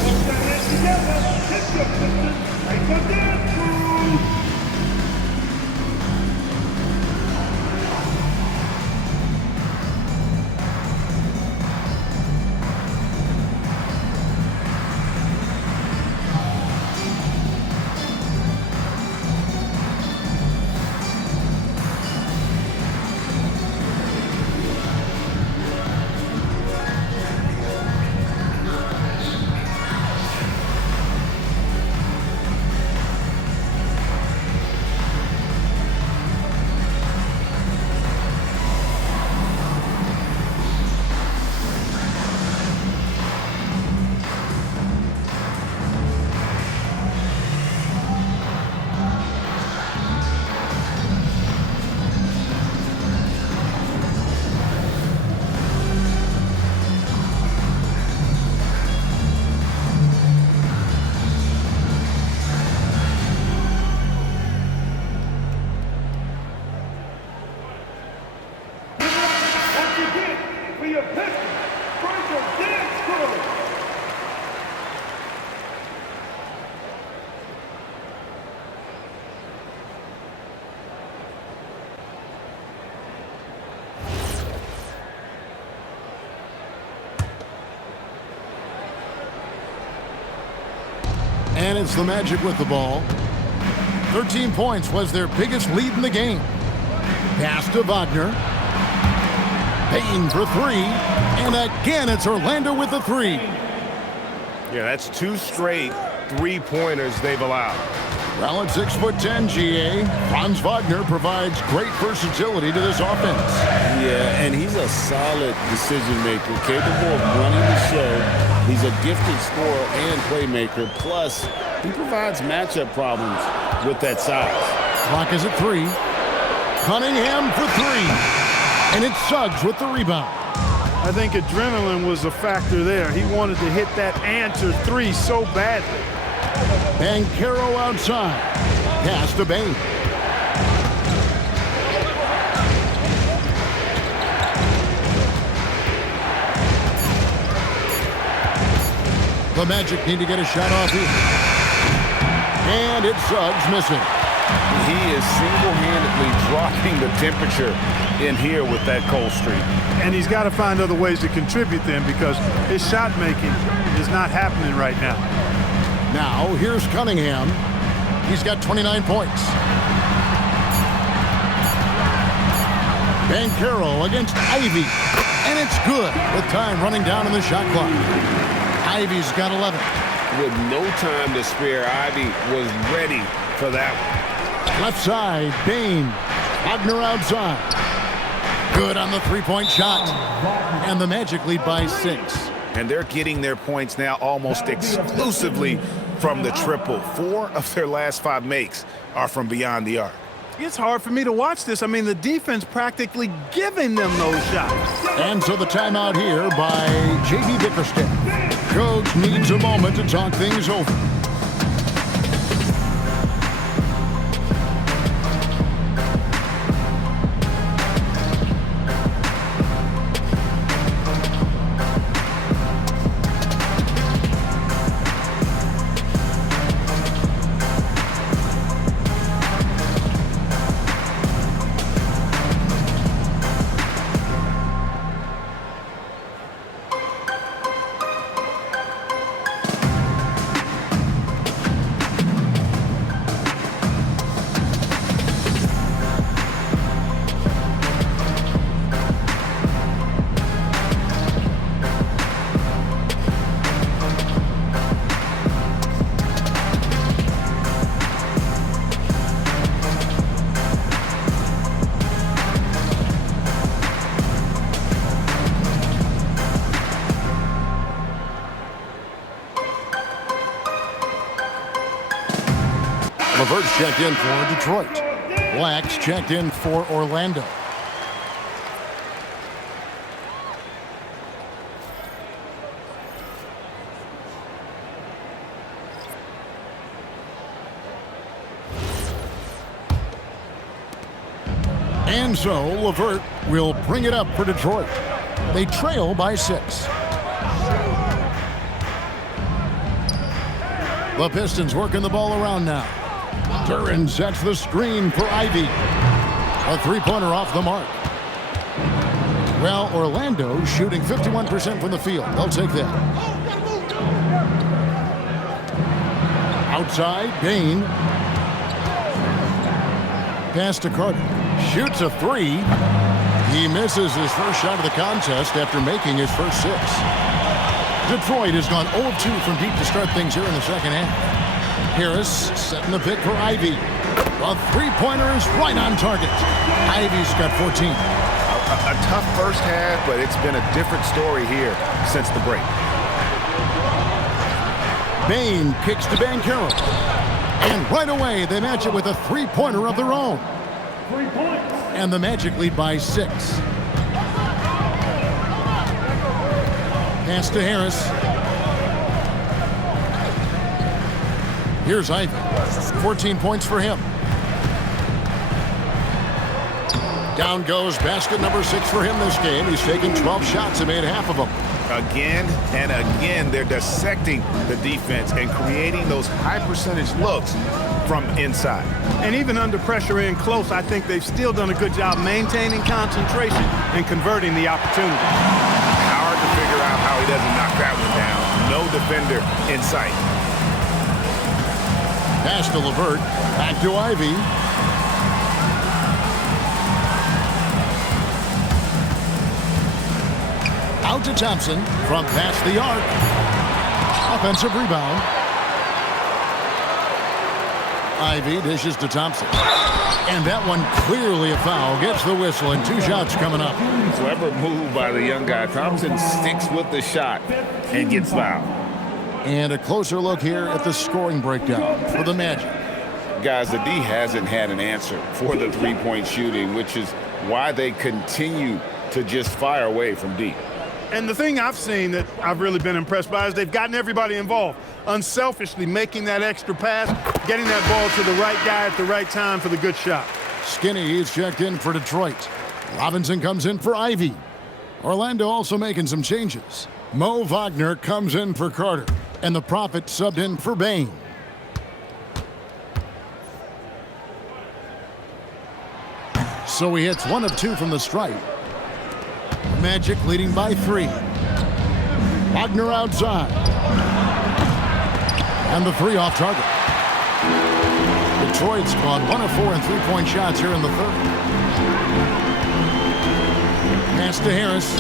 And it's the Magic with the ball. 13 points was their biggest lead in the game. Pass to Wagner. Payne for three. And again, it's Orlando with the three. Yeah, that's 2 straight three-pointers they've allowed. Well, at 6'10", GA, Franz Wagner provides great versatility to this offense. Yeah, and he's a solid decision maker, capable of running the show. He's a gifted scorer and playmaker. Plus, he provides matchup problems with that size. Clock is at 3. Cunningham for 3. And it's Suggs with the rebound. I think adrenaline was a factor there. He wanted to hit that answer 3 so badly. Banchero outside. Pass to Bane. The Magic need to get a shot off here. And it's Suggs missing. He is single-handedly dropping the temperature in here with that cold streak. And he's got to find other ways to contribute then, because his shot making is not happening right now. Now, here's Cunningham. He's got 29 points. Banchero against Ivy. And it's good with time running down in the shot clock. Ivy's got 11. With no time to spare, Ivy was ready for that one. Left side, Bane. Wagner outside. Good on the three-point shot. And the Magic lead by 6. And they're getting their points now almost exclusively from the triple. 4 of their last 5 makes are from beyond the arc. It's hard for me to watch this. I mean, the defense practically giving them those shots. And so the timeout here by J.B. Bickerstaff. Coach needs a moment to talk things over. LeVert's checked in for Detroit. Black's checked in for Orlando. And so LeVert will bring it up for Detroit. They trail by 6. The Pistons working the ball around now. Duran sets the screen for Ivy. A three-pointer off the mark. Well, Orlando shooting 51% from the field. They'll take that. Outside, Bane. Pass to Carter. Shoots a 3. He misses his first shot of the contest after making his first 6. Detroit has gone 0 of 2 from deep to start things here in the second half. Harris setting the pick for Ivy. A three-pointer is right on target. Ivy's got 14. A tough first half, but it's been a different story here since the break. Bane kicks to Banchero. And right away, they match it with a three-pointer of their own. 3 points. And the Magic lead by 6. Pass to Harris. Here's Ivy. 14 points for him. Down goes basket number 6 for him this game. He's taken 12 shots and made half of them. Again and again, they're dissecting the defense and creating those high-percentage looks from inside. And even under pressure in close, I think they've still done a good job maintaining concentration and converting the opportunity. Hard to figure out how he doesn't knock that one down. No defender in sight. Pass to LeVert. Back to Ivy. Out to Thompson from past the arc. Offensive rebound. Ivy dishes to Thompson. And that one clearly a foul. Gets the whistle and 2 shots coming up. Clever move by the young guy. Thompson sticks with the shot and gets fouled. And a closer look here at the scoring breakdown for the Magic. Guys, the D hasn't had an answer for the three-point shooting, which is why they continue to just fire away from deep. And the thing I've seen that I've really been impressed by is they've gotten everybody involved, unselfishly making that extra pass, getting that ball to the right guy at the right time for the good shot. Skinny is checked in for Detroit. Robinson comes in for Ivy. Orlando also making some changes. Mo Wagner comes in for Carter, and the Prophet subbed in for Bain. So he hits 1 of 2 from the stripe. Magic leading by 3. Wagner outside. And the 3 off target. Detroit's gone 1 of 4 in three-point shots here in the third. Pass to Harris.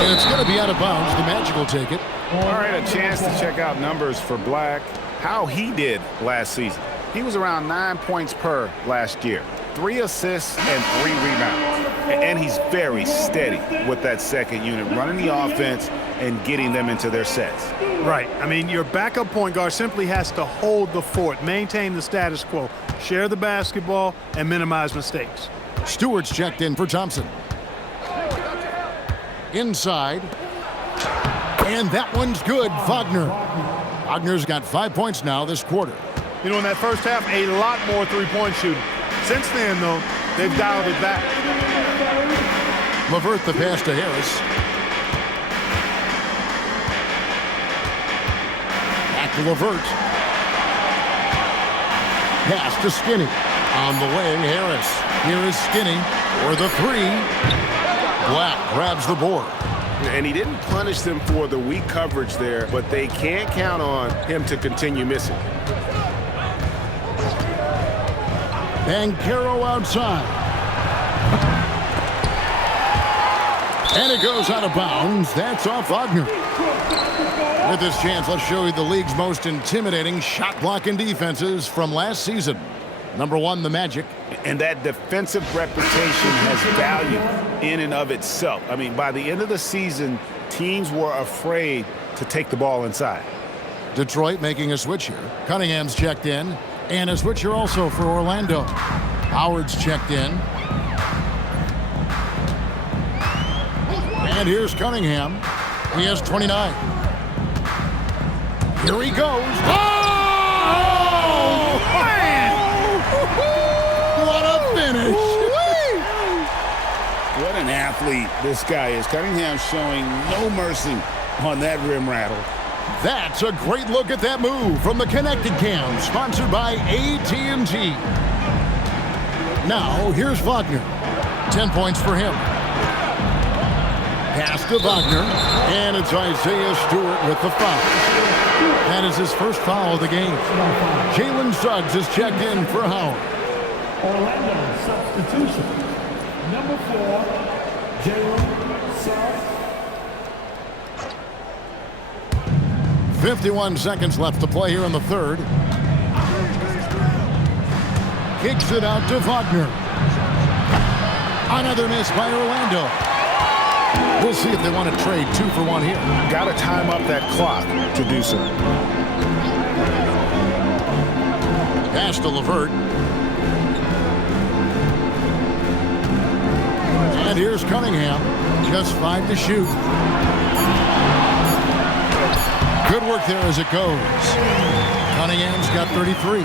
And it's going to be out of bounds. The Magic will take it. All right, a chance to check out numbers for Black. How he did last season. He was around 9 points per last year. 3 assists and 3 rebounds. And he's very steady with that second unit, running the offense and getting them into their sets. Right. I mean, your backup point guard simply has to hold the fort, maintain the status quo, share the basketball, and minimize mistakes. Stewart's checked in for Thompson. Inside. And that one's good. Wagner. Wagner's got 5 points now this quarter. You know, in that first half, a lot more three-point shooting. Since then, though, they've dialed it back. LeVert the pass to Harris. Back to LeVert. Pass to Skinny. On the wing, Harris. Here is Skinny for the 3. Black grabs the board. And he didn't punish them for the weak coverage there, but they can't count on him to continue missing. Banchero outside. And it goes out of bounds. That's off Wagner. With this chance, let's show you the league's most intimidating shot blocking defenses from last season. Number 1, the Magic. And that defensive reputation has value in and of itself. I mean, by the end of the season, teams were afraid to take the ball inside. Detroit making a switch here. Cunningham's checked in. And a switcher also for Orlando. Howard's checked in. And here's Cunningham. He has 29. Here he goes. Oh! Man! What a finish. What an athlete this guy is. Cunningham showing no mercy on that rim rattle. That's a great look at that move from the Connected Cam, sponsored by AT&T. Now, here's Wagner. 10 points for him. Pass to Wagner, and it's Isaiah Stewart with the foul. That is his first foul of the game. Jalen Suggs is checked in for Howard. Orlando substitution. Number 4, Jalen Suggs. 51 seconds left to play here in the third. Kicks it out to Wagner. Another miss by Orlando. We'll see if they want to trade 2 for 1 here. Got to time up that clock to do so. Pass to LeVert. And here's Cunningham. Just 5 to shoot. Good work there as it goes. Cunningham's got 33.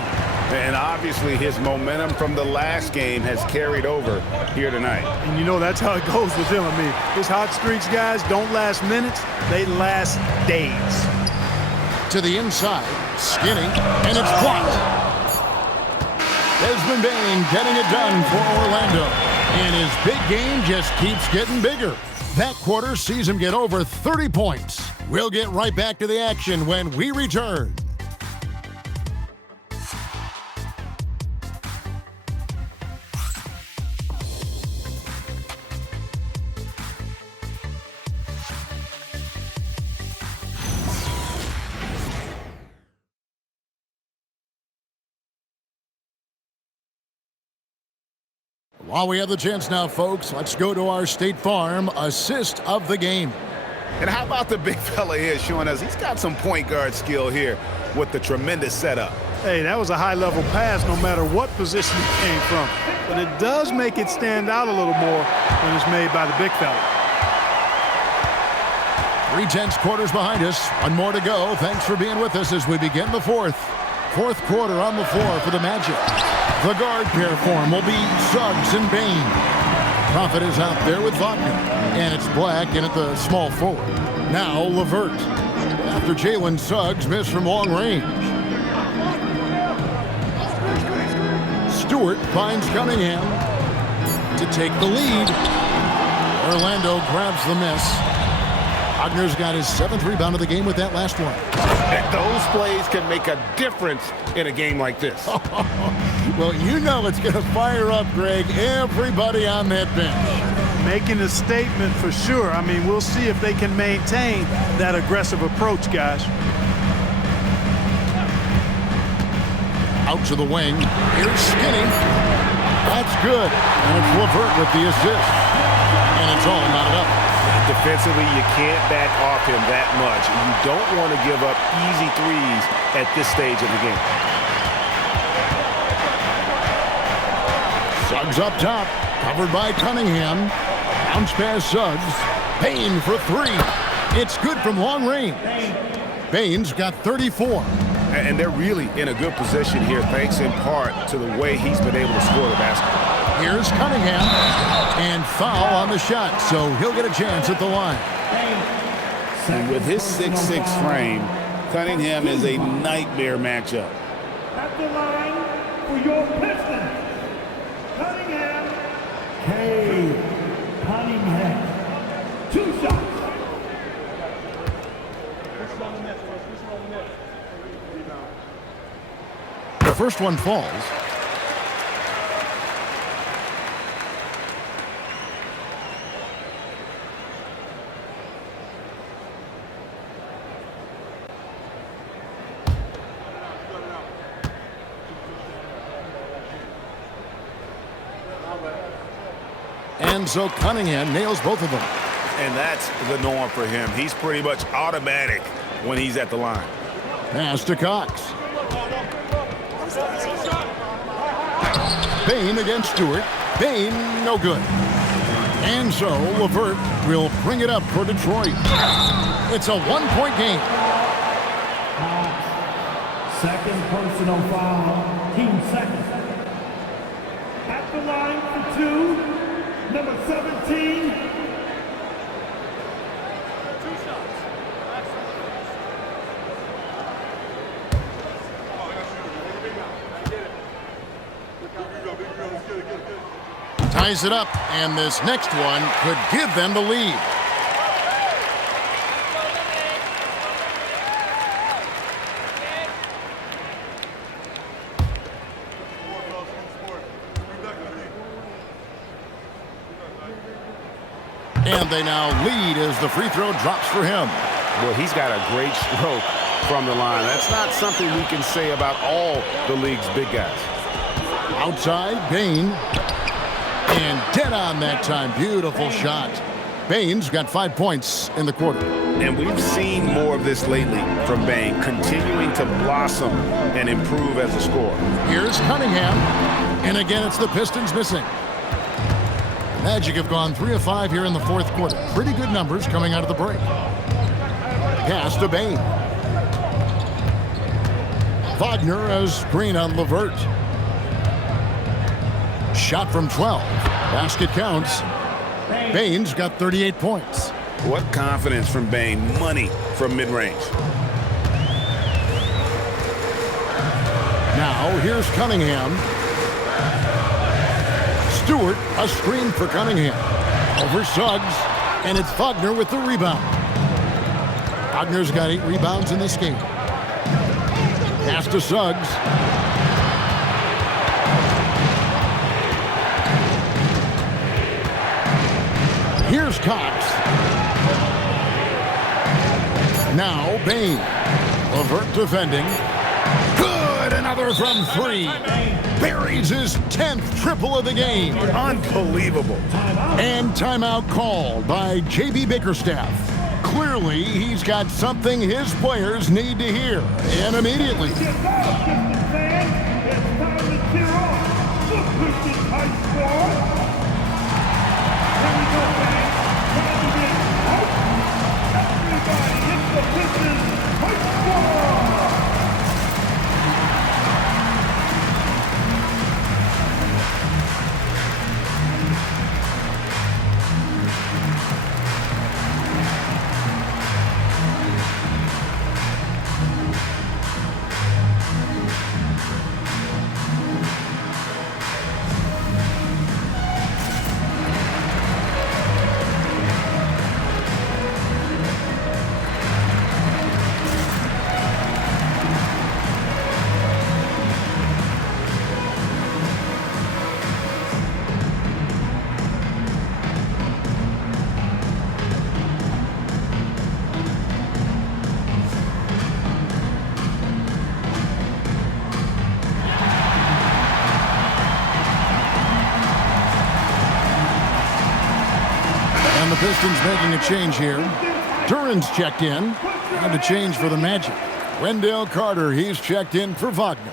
And obviously his momentum from the last game has carried over here tonight. And you know that's how it goes with him. I mean, his hot streaks, guys, don't last minutes. They last days. To the inside. Skinny. And it's blocked. Desmond Bain getting it done for Orlando. And his big game just keeps getting bigger. That quarter sees him get over 30 points. We'll get right back to the action when we return. While we have the chance now, folks, let's go to our State Farm assist of the game. And how about the big fella here showing us he's got some point guard skill here with the tremendous setup. Hey, that was a high-level pass no matter what position it came from. But it does make it stand out a little more when it's made by the big fella. 3/10 quarters behind us. One more to go. Thanks for being with us as we begin the fourth. Fourth quarter on the floor for the Magic. The guard pair form will be Suggs and Bain. Prophet is out there with Wagner. And it's Black in at the small forward. Now LeVert. After Jalen Suggs missed from long range. Stewart finds Cunningham to take the lead. Orlando grabs the miss. Wagner's got his 7th rebound of the game with that last one. And those plays can make a difference in a game like this. Well, you know it's going to fire up, Greg, everybody on that bench. Making a statement for sure. I mean, we'll see if they can maintain that aggressive approach, guys. Out to the wing. Here's Skinny. That's good. And it's LeVert with the assist. And it's all knotted up. Defensively, you can't back off him that much. You don't want to give up easy threes at this stage of the game. Suggs up top. Covered by Cunningham. Bounce pass Suggs. Bain for 3. It's good from long range. Bain's got 34. And they're really in a good position here, thanks in part to the way he's been able to score the basketball. Here's Cunningham. And foul on the shot, so he'll get a chance at the line. And with his 6'6" frame, Cunningham is a nightmare matchup. At the line for your Pistons, Cunningham. Hey, Cunningham. 2 shots. The first one falls. And so Cunningham nails both of them. And that's the norm for him. He's pretty much automatic when he's at the line. Pass to Cox. Bain against Stewart. Bain, no good. And so LeVert will bring it up for Detroit. It's a 1-point game. Second personal foul, team second. At the line for 2, number 17. Ties it up, and this next one could give them the lead. And they now lead as the free throw drops for him. Well, he's got a great stroke from the line. That's not something we can say about all the league's big guys. Outside, Bain. And dead on that time. Beautiful shot. Bain's got 5 points in the quarter. And we've seen more of this lately from Bain, continuing to blossom and improve as a scorer. Here's Cunningham. And again, it's the Pistons missing. Magic have gone 3 of 5 here in the fourth quarter. Pretty good numbers coming out of the break. Pass to Bain. Wagner has screen on LeVert. Shot from 12. Basket counts. Bain's got 38 points. What confidence from Bain. Money from mid-range. Now, here's Cunningham. Stewart, a screen for Cunningham. Over Suggs, and it's Wagner with the rebound. Wagner's got 8 rebounds in this game. Pass to Suggs. Here's Cox. Now Bain. LeVert defending. Good, and Another from three. Buries his 10th triple of the game. Unbelievable. And timeout called by J.B. Bickerstaff. Clearly, he's got something his players need to hear, and immediately. Now, Pistons fans, it's time to cheer on the Pistons High Squad. Here we go, fans. Time to get hyped. Everybody, it's the Pistons High Squad. And the Pistons making a change here. Duran's checked in. And a change for the Magic. Wendell Carter, he's checked in for Wagner.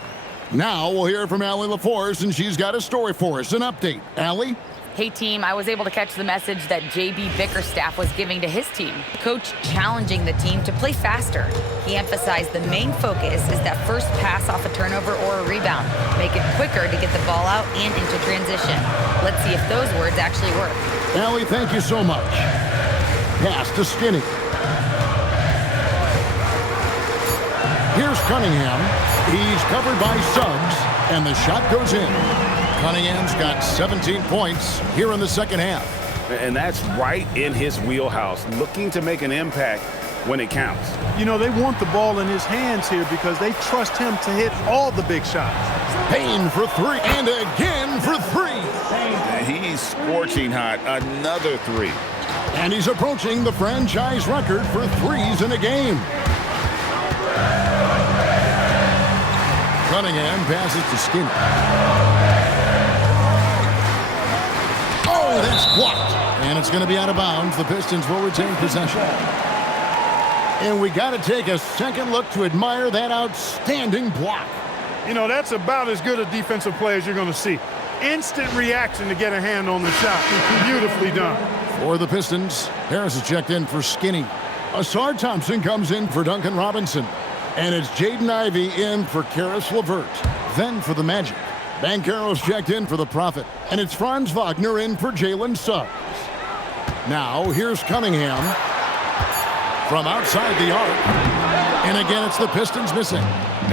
Now we'll hear from Allie LaForce, and she's got a story for us. An update. Allie? Hey team, I was able to catch the message that J.B. Bickerstaff was giving to his team. Coach challenging the team to play faster. He emphasized the main focus is that first pass off a turnover or a rebound. Make it quicker to get the ball out and into transition. Let's see if those words actually work. Allie, thank you so much. Pass to Skinny. Here's Cunningham. He's covered by Suggs, and the shot goes in. Cunningham's got 17 points here in the second half. And that's right in his wheelhouse, looking to make an impact when it counts. You know, they want the ball in his hands here because they trust him to hit all the big shots. Payne for three, and again for three. He's scorching hot. Another three. And he's approaching the franchise record for threes in a game. Cunningham passes to Skinner. Oh, that's blocked. And it's going to be out of bounds. The Pistons will retain possession. And we got to take a second look to admire that outstanding block. You know, that's about as good a defensive play as you're going to see. Instant reaction to get a hand on the shot. Beautifully done. For the Pistons, Harris is checked in for Skinny. Asar Thompson comes in for Duncan Robinson. And it's Jaden Ivey in for Karis LeVert. Then for the Magic, Banchero's checked in for the Prophet. And it's Franz Wagner in for Jalen Suggs. Now, here's Cunningham from outside the arc. And again, it's the Pistons missing.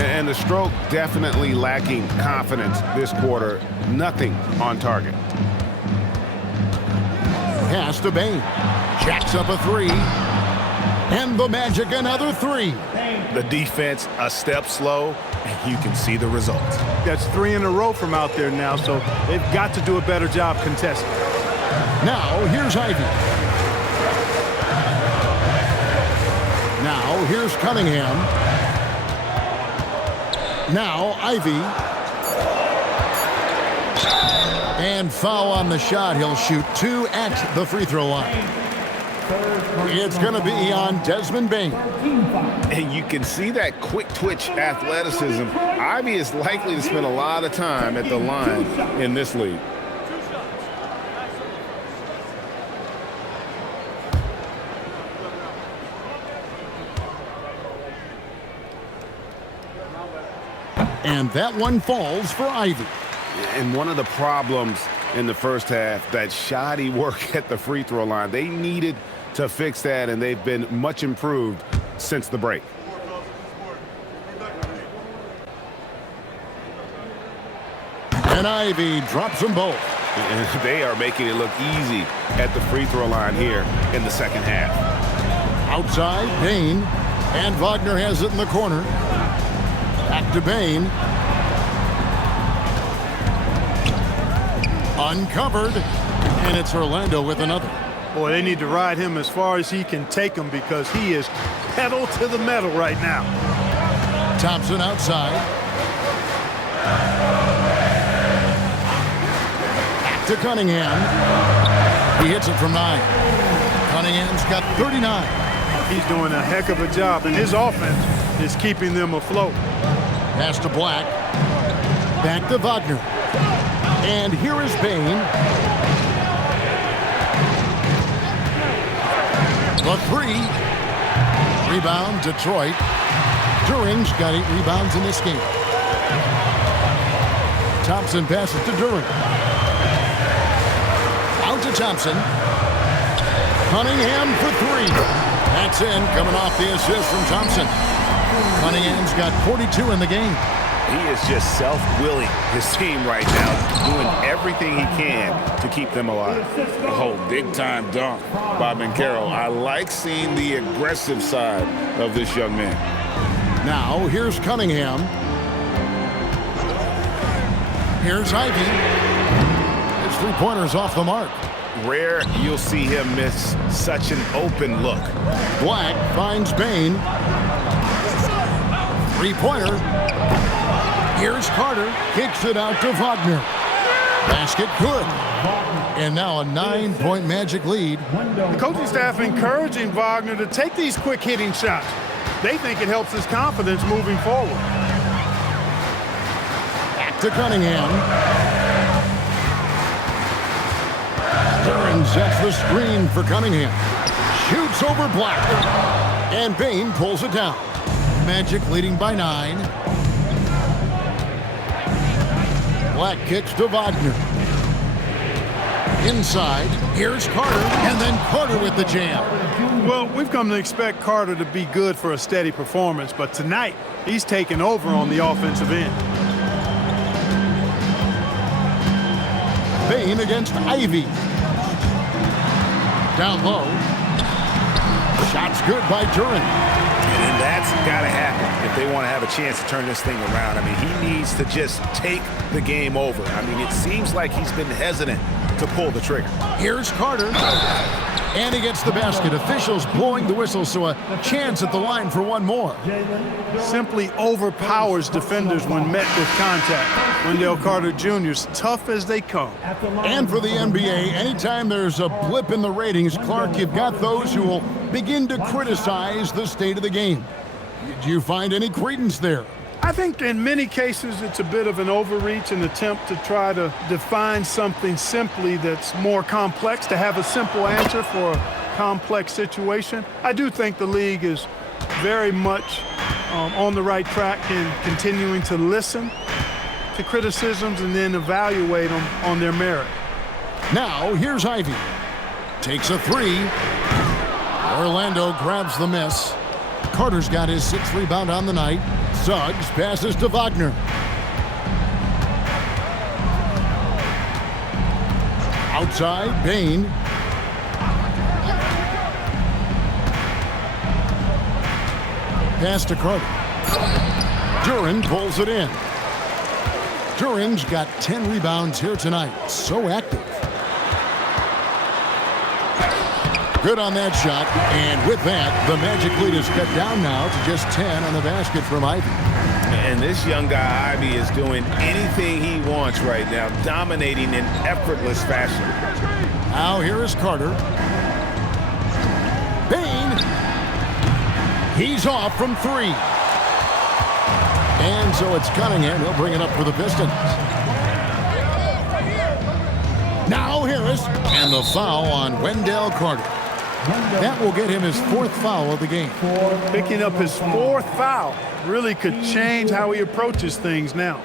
And the stroke definitely lacking confidence this quarter. Nothing on target. Pass to Bane. Jacks up a three. And the Magic another three. The defense a step slow, and you can see the results. That's three in a row from out there now, so they've got to do a better job contesting. Now, here's Ivey. Now, here's Cunningham. Now, Ivey. And foul on the shot. He'll shoot two at the free throw line. It's going to be on Desmond Bane. And you can see that quick twitch athleticism. Ivey is likely to spend a lot of time at the line in this league. And that one falls for Ivey. And one of the problems in the first half, that shoddy work at the free throw line. They needed to fix that, and they've been much improved since the break. And Ivey drops them both. And they are making it look easy at the free throw line here in the second half. Outside, Bane. And Wagner has it in the corner. Back to Bane. Uncovered. And it's Orlando with another. Boy, they need to ride him as far as he can take him because he is pedal to the metal right now. Thompson outside. to Cunningham. He hits it from 9. Cunningham's got 39. He's doing a heck of a job, and his offense is keeping them afloat. Pass to Black. Back to Wagner. And here is Bain. The 3. Rebound, Detroit. During's got 8 rebounds in this game. Thompson passes to During. Out to Thompson. Cunningham for 3. That's in, coming off the assist from Thompson. Cunningham's got 42 in the game. He is just self-willing his team right now, doing everything he can to keep them alive. Oh, big-time dunk by Banchero. I like seeing the aggressive side of this young man. Now, here's Cunningham. Here's Ivy. His three-pointer's off the mark. Rare you'll see him miss such an open look. Black finds Bain. Three-pointer. Here's Carter. Kicks it out to Wagner. Basket good. And now a 9-point Magic lead. The coaching staff encouraging Wagner to take these quick hitting shots. They think it helps his confidence moving forward. Back to Cunningham. During sets the screen for Cunningham. Shoots over Black. And Bain pulls it down. Magic leading by 9. Black kicks to Wagner. Inside, here's Carter, and then Carter with the jam. Well, we've come to expect Carter to be good for a steady performance, but tonight, he's taken over on the offensive end. Bain against Ivy. Down low. Shot's good by Duren. And that's got to happen if they want to have a chance to turn this thing around. I mean, he needs to just take the game over. I mean, it seems like he's been hesitant to pull the trigger. Here's Carter. And he gets the basket. Officials blowing the whistle, so a chance at the line for one more. Simply overpowers defenders when met with contact. Wendell Carter Jr. is tough as they come. And for the NBA, anytime there's a blip in the ratings, Clark, you've got those who will begin to criticize the state of the game. Do you find any credence there? I think in many cases it's a bit of an overreach, an attempt to try to define something simply that's more complex, to have a simple answer for a complex situation. I do think the league is very much on the right track in continuing to listen to criticisms and then evaluate them on their merit. Now, here's Ivy. Takes a 3. Orlando grabs the miss. Carter's got his 6th rebound on the night. Suggs passes to Wagner. Outside, Bain. Pass to Carter. Duren pulls it in. Duren's got 10 rebounds here tonight. So active. Good on that shot, and with that, the Magic lead is cut down now to just 10 on the basket from Ivy. And this young guy, Ivy, is doing anything he wants right now, dominating in effortless fashion. Now here is Carter. Bain. He's off from 3. And so it's Cunningham. He'll bring it up for the Pistons. Now Harris, and the foul on Wendell Carter. That will get him his 4th foul of the game. Picking up his 4th foul really could change how he approaches things now.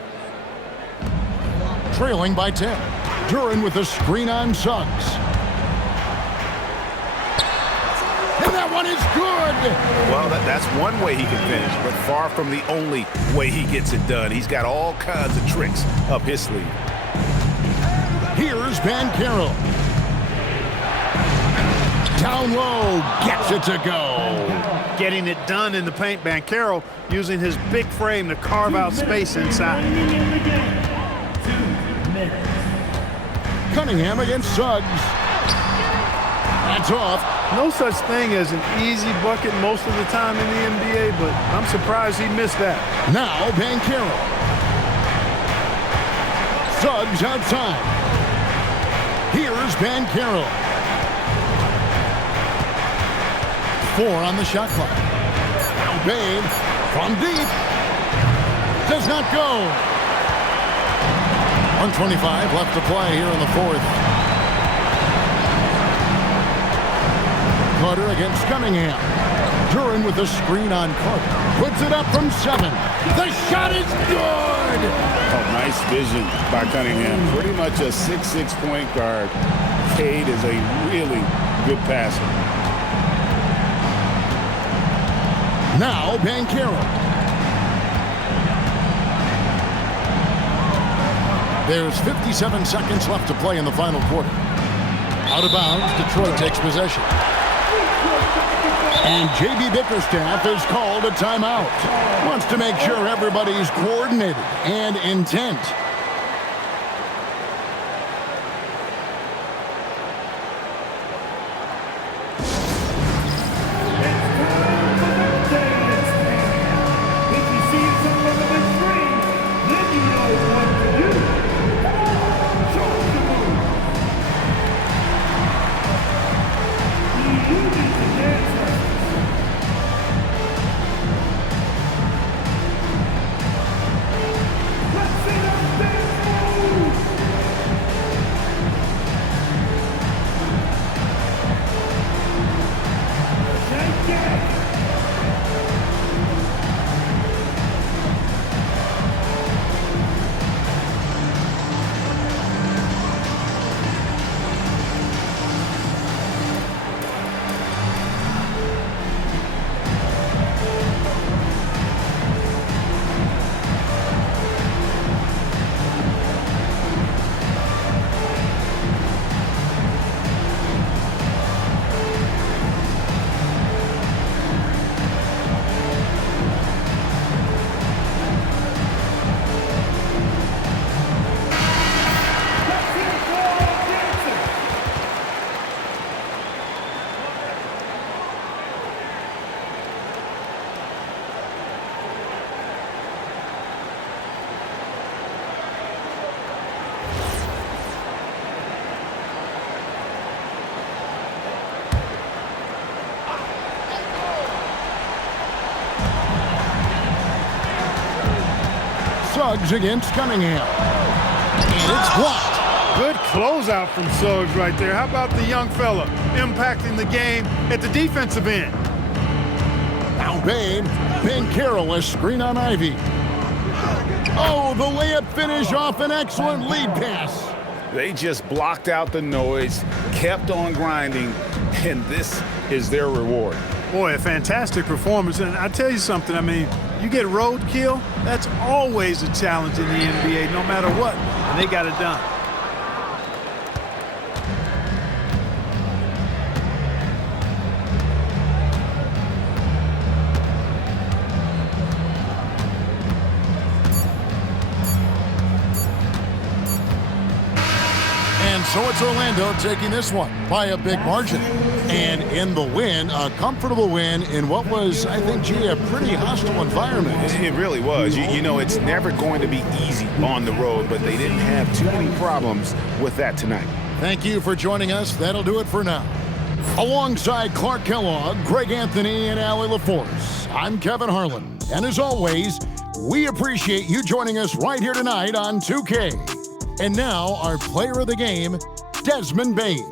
Trailing by 10. Duren with a screen on Suggs. And that one is good! Well, that's one way he can finish, but far from the only way he gets it done. He's got all kinds of tricks up his sleeve. Here's Banchero. Down low, gets it to go. Getting it done in the paint, Banchero using his big frame to carve out space inside. Cunningham against Suggs. That's off. No such thing as an easy bucket most of the time in the NBA, but I'm surprised he missed that. Now Banchero. Suggs outside. Here's Banchero. 4 on the shot clock. Babe from deep. Does not go. 1:25 left to play here in the fourth. Carter against Cunningham. Duran with the screen on Carter. Puts it up from 7. The shot is good! Oh, nice vision by Cunningham. Pretty much a 6'6" point guard. Cade is a really good passer. Now Banchero. There's 57 seconds left to play in the final quarter. Out of bounds, Detroit takes possession. And J.B. Bickerstaff has called a timeout. Wants to make sure everybody's coordinated and intent. Suggs against Cunningham. And it's blocked. Good closeout from Suggs right there. How about the young fella impacting the game at the defensive end? Now Babe. Banchero, a screen on Ivy. Oh, the layup finish off an excellent lead pass. They just blocked out the noise, kept on grinding, and this is their reward. Boy, a fantastic performance. And I tell you something, I mean, you get roadkill, that's always a challenge in the NBA, no matter what. And they got it done. And so it's Orlando taking this one by a big margin. And in the win, a comfortable win in what was, I think, gee, a pretty hostile environment. It really was. You know, it's never going to be easy on the road, but they didn't have too many problems with that tonight. Thank you for joining us. That'll do it for now. Alongside Clark Kellogg, Greg Anthony, and Allie LaForce, I'm Kevin Harlan. And as always, we appreciate you joining us right here tonight on 2K. And now, our player of the game, Desmond Bane.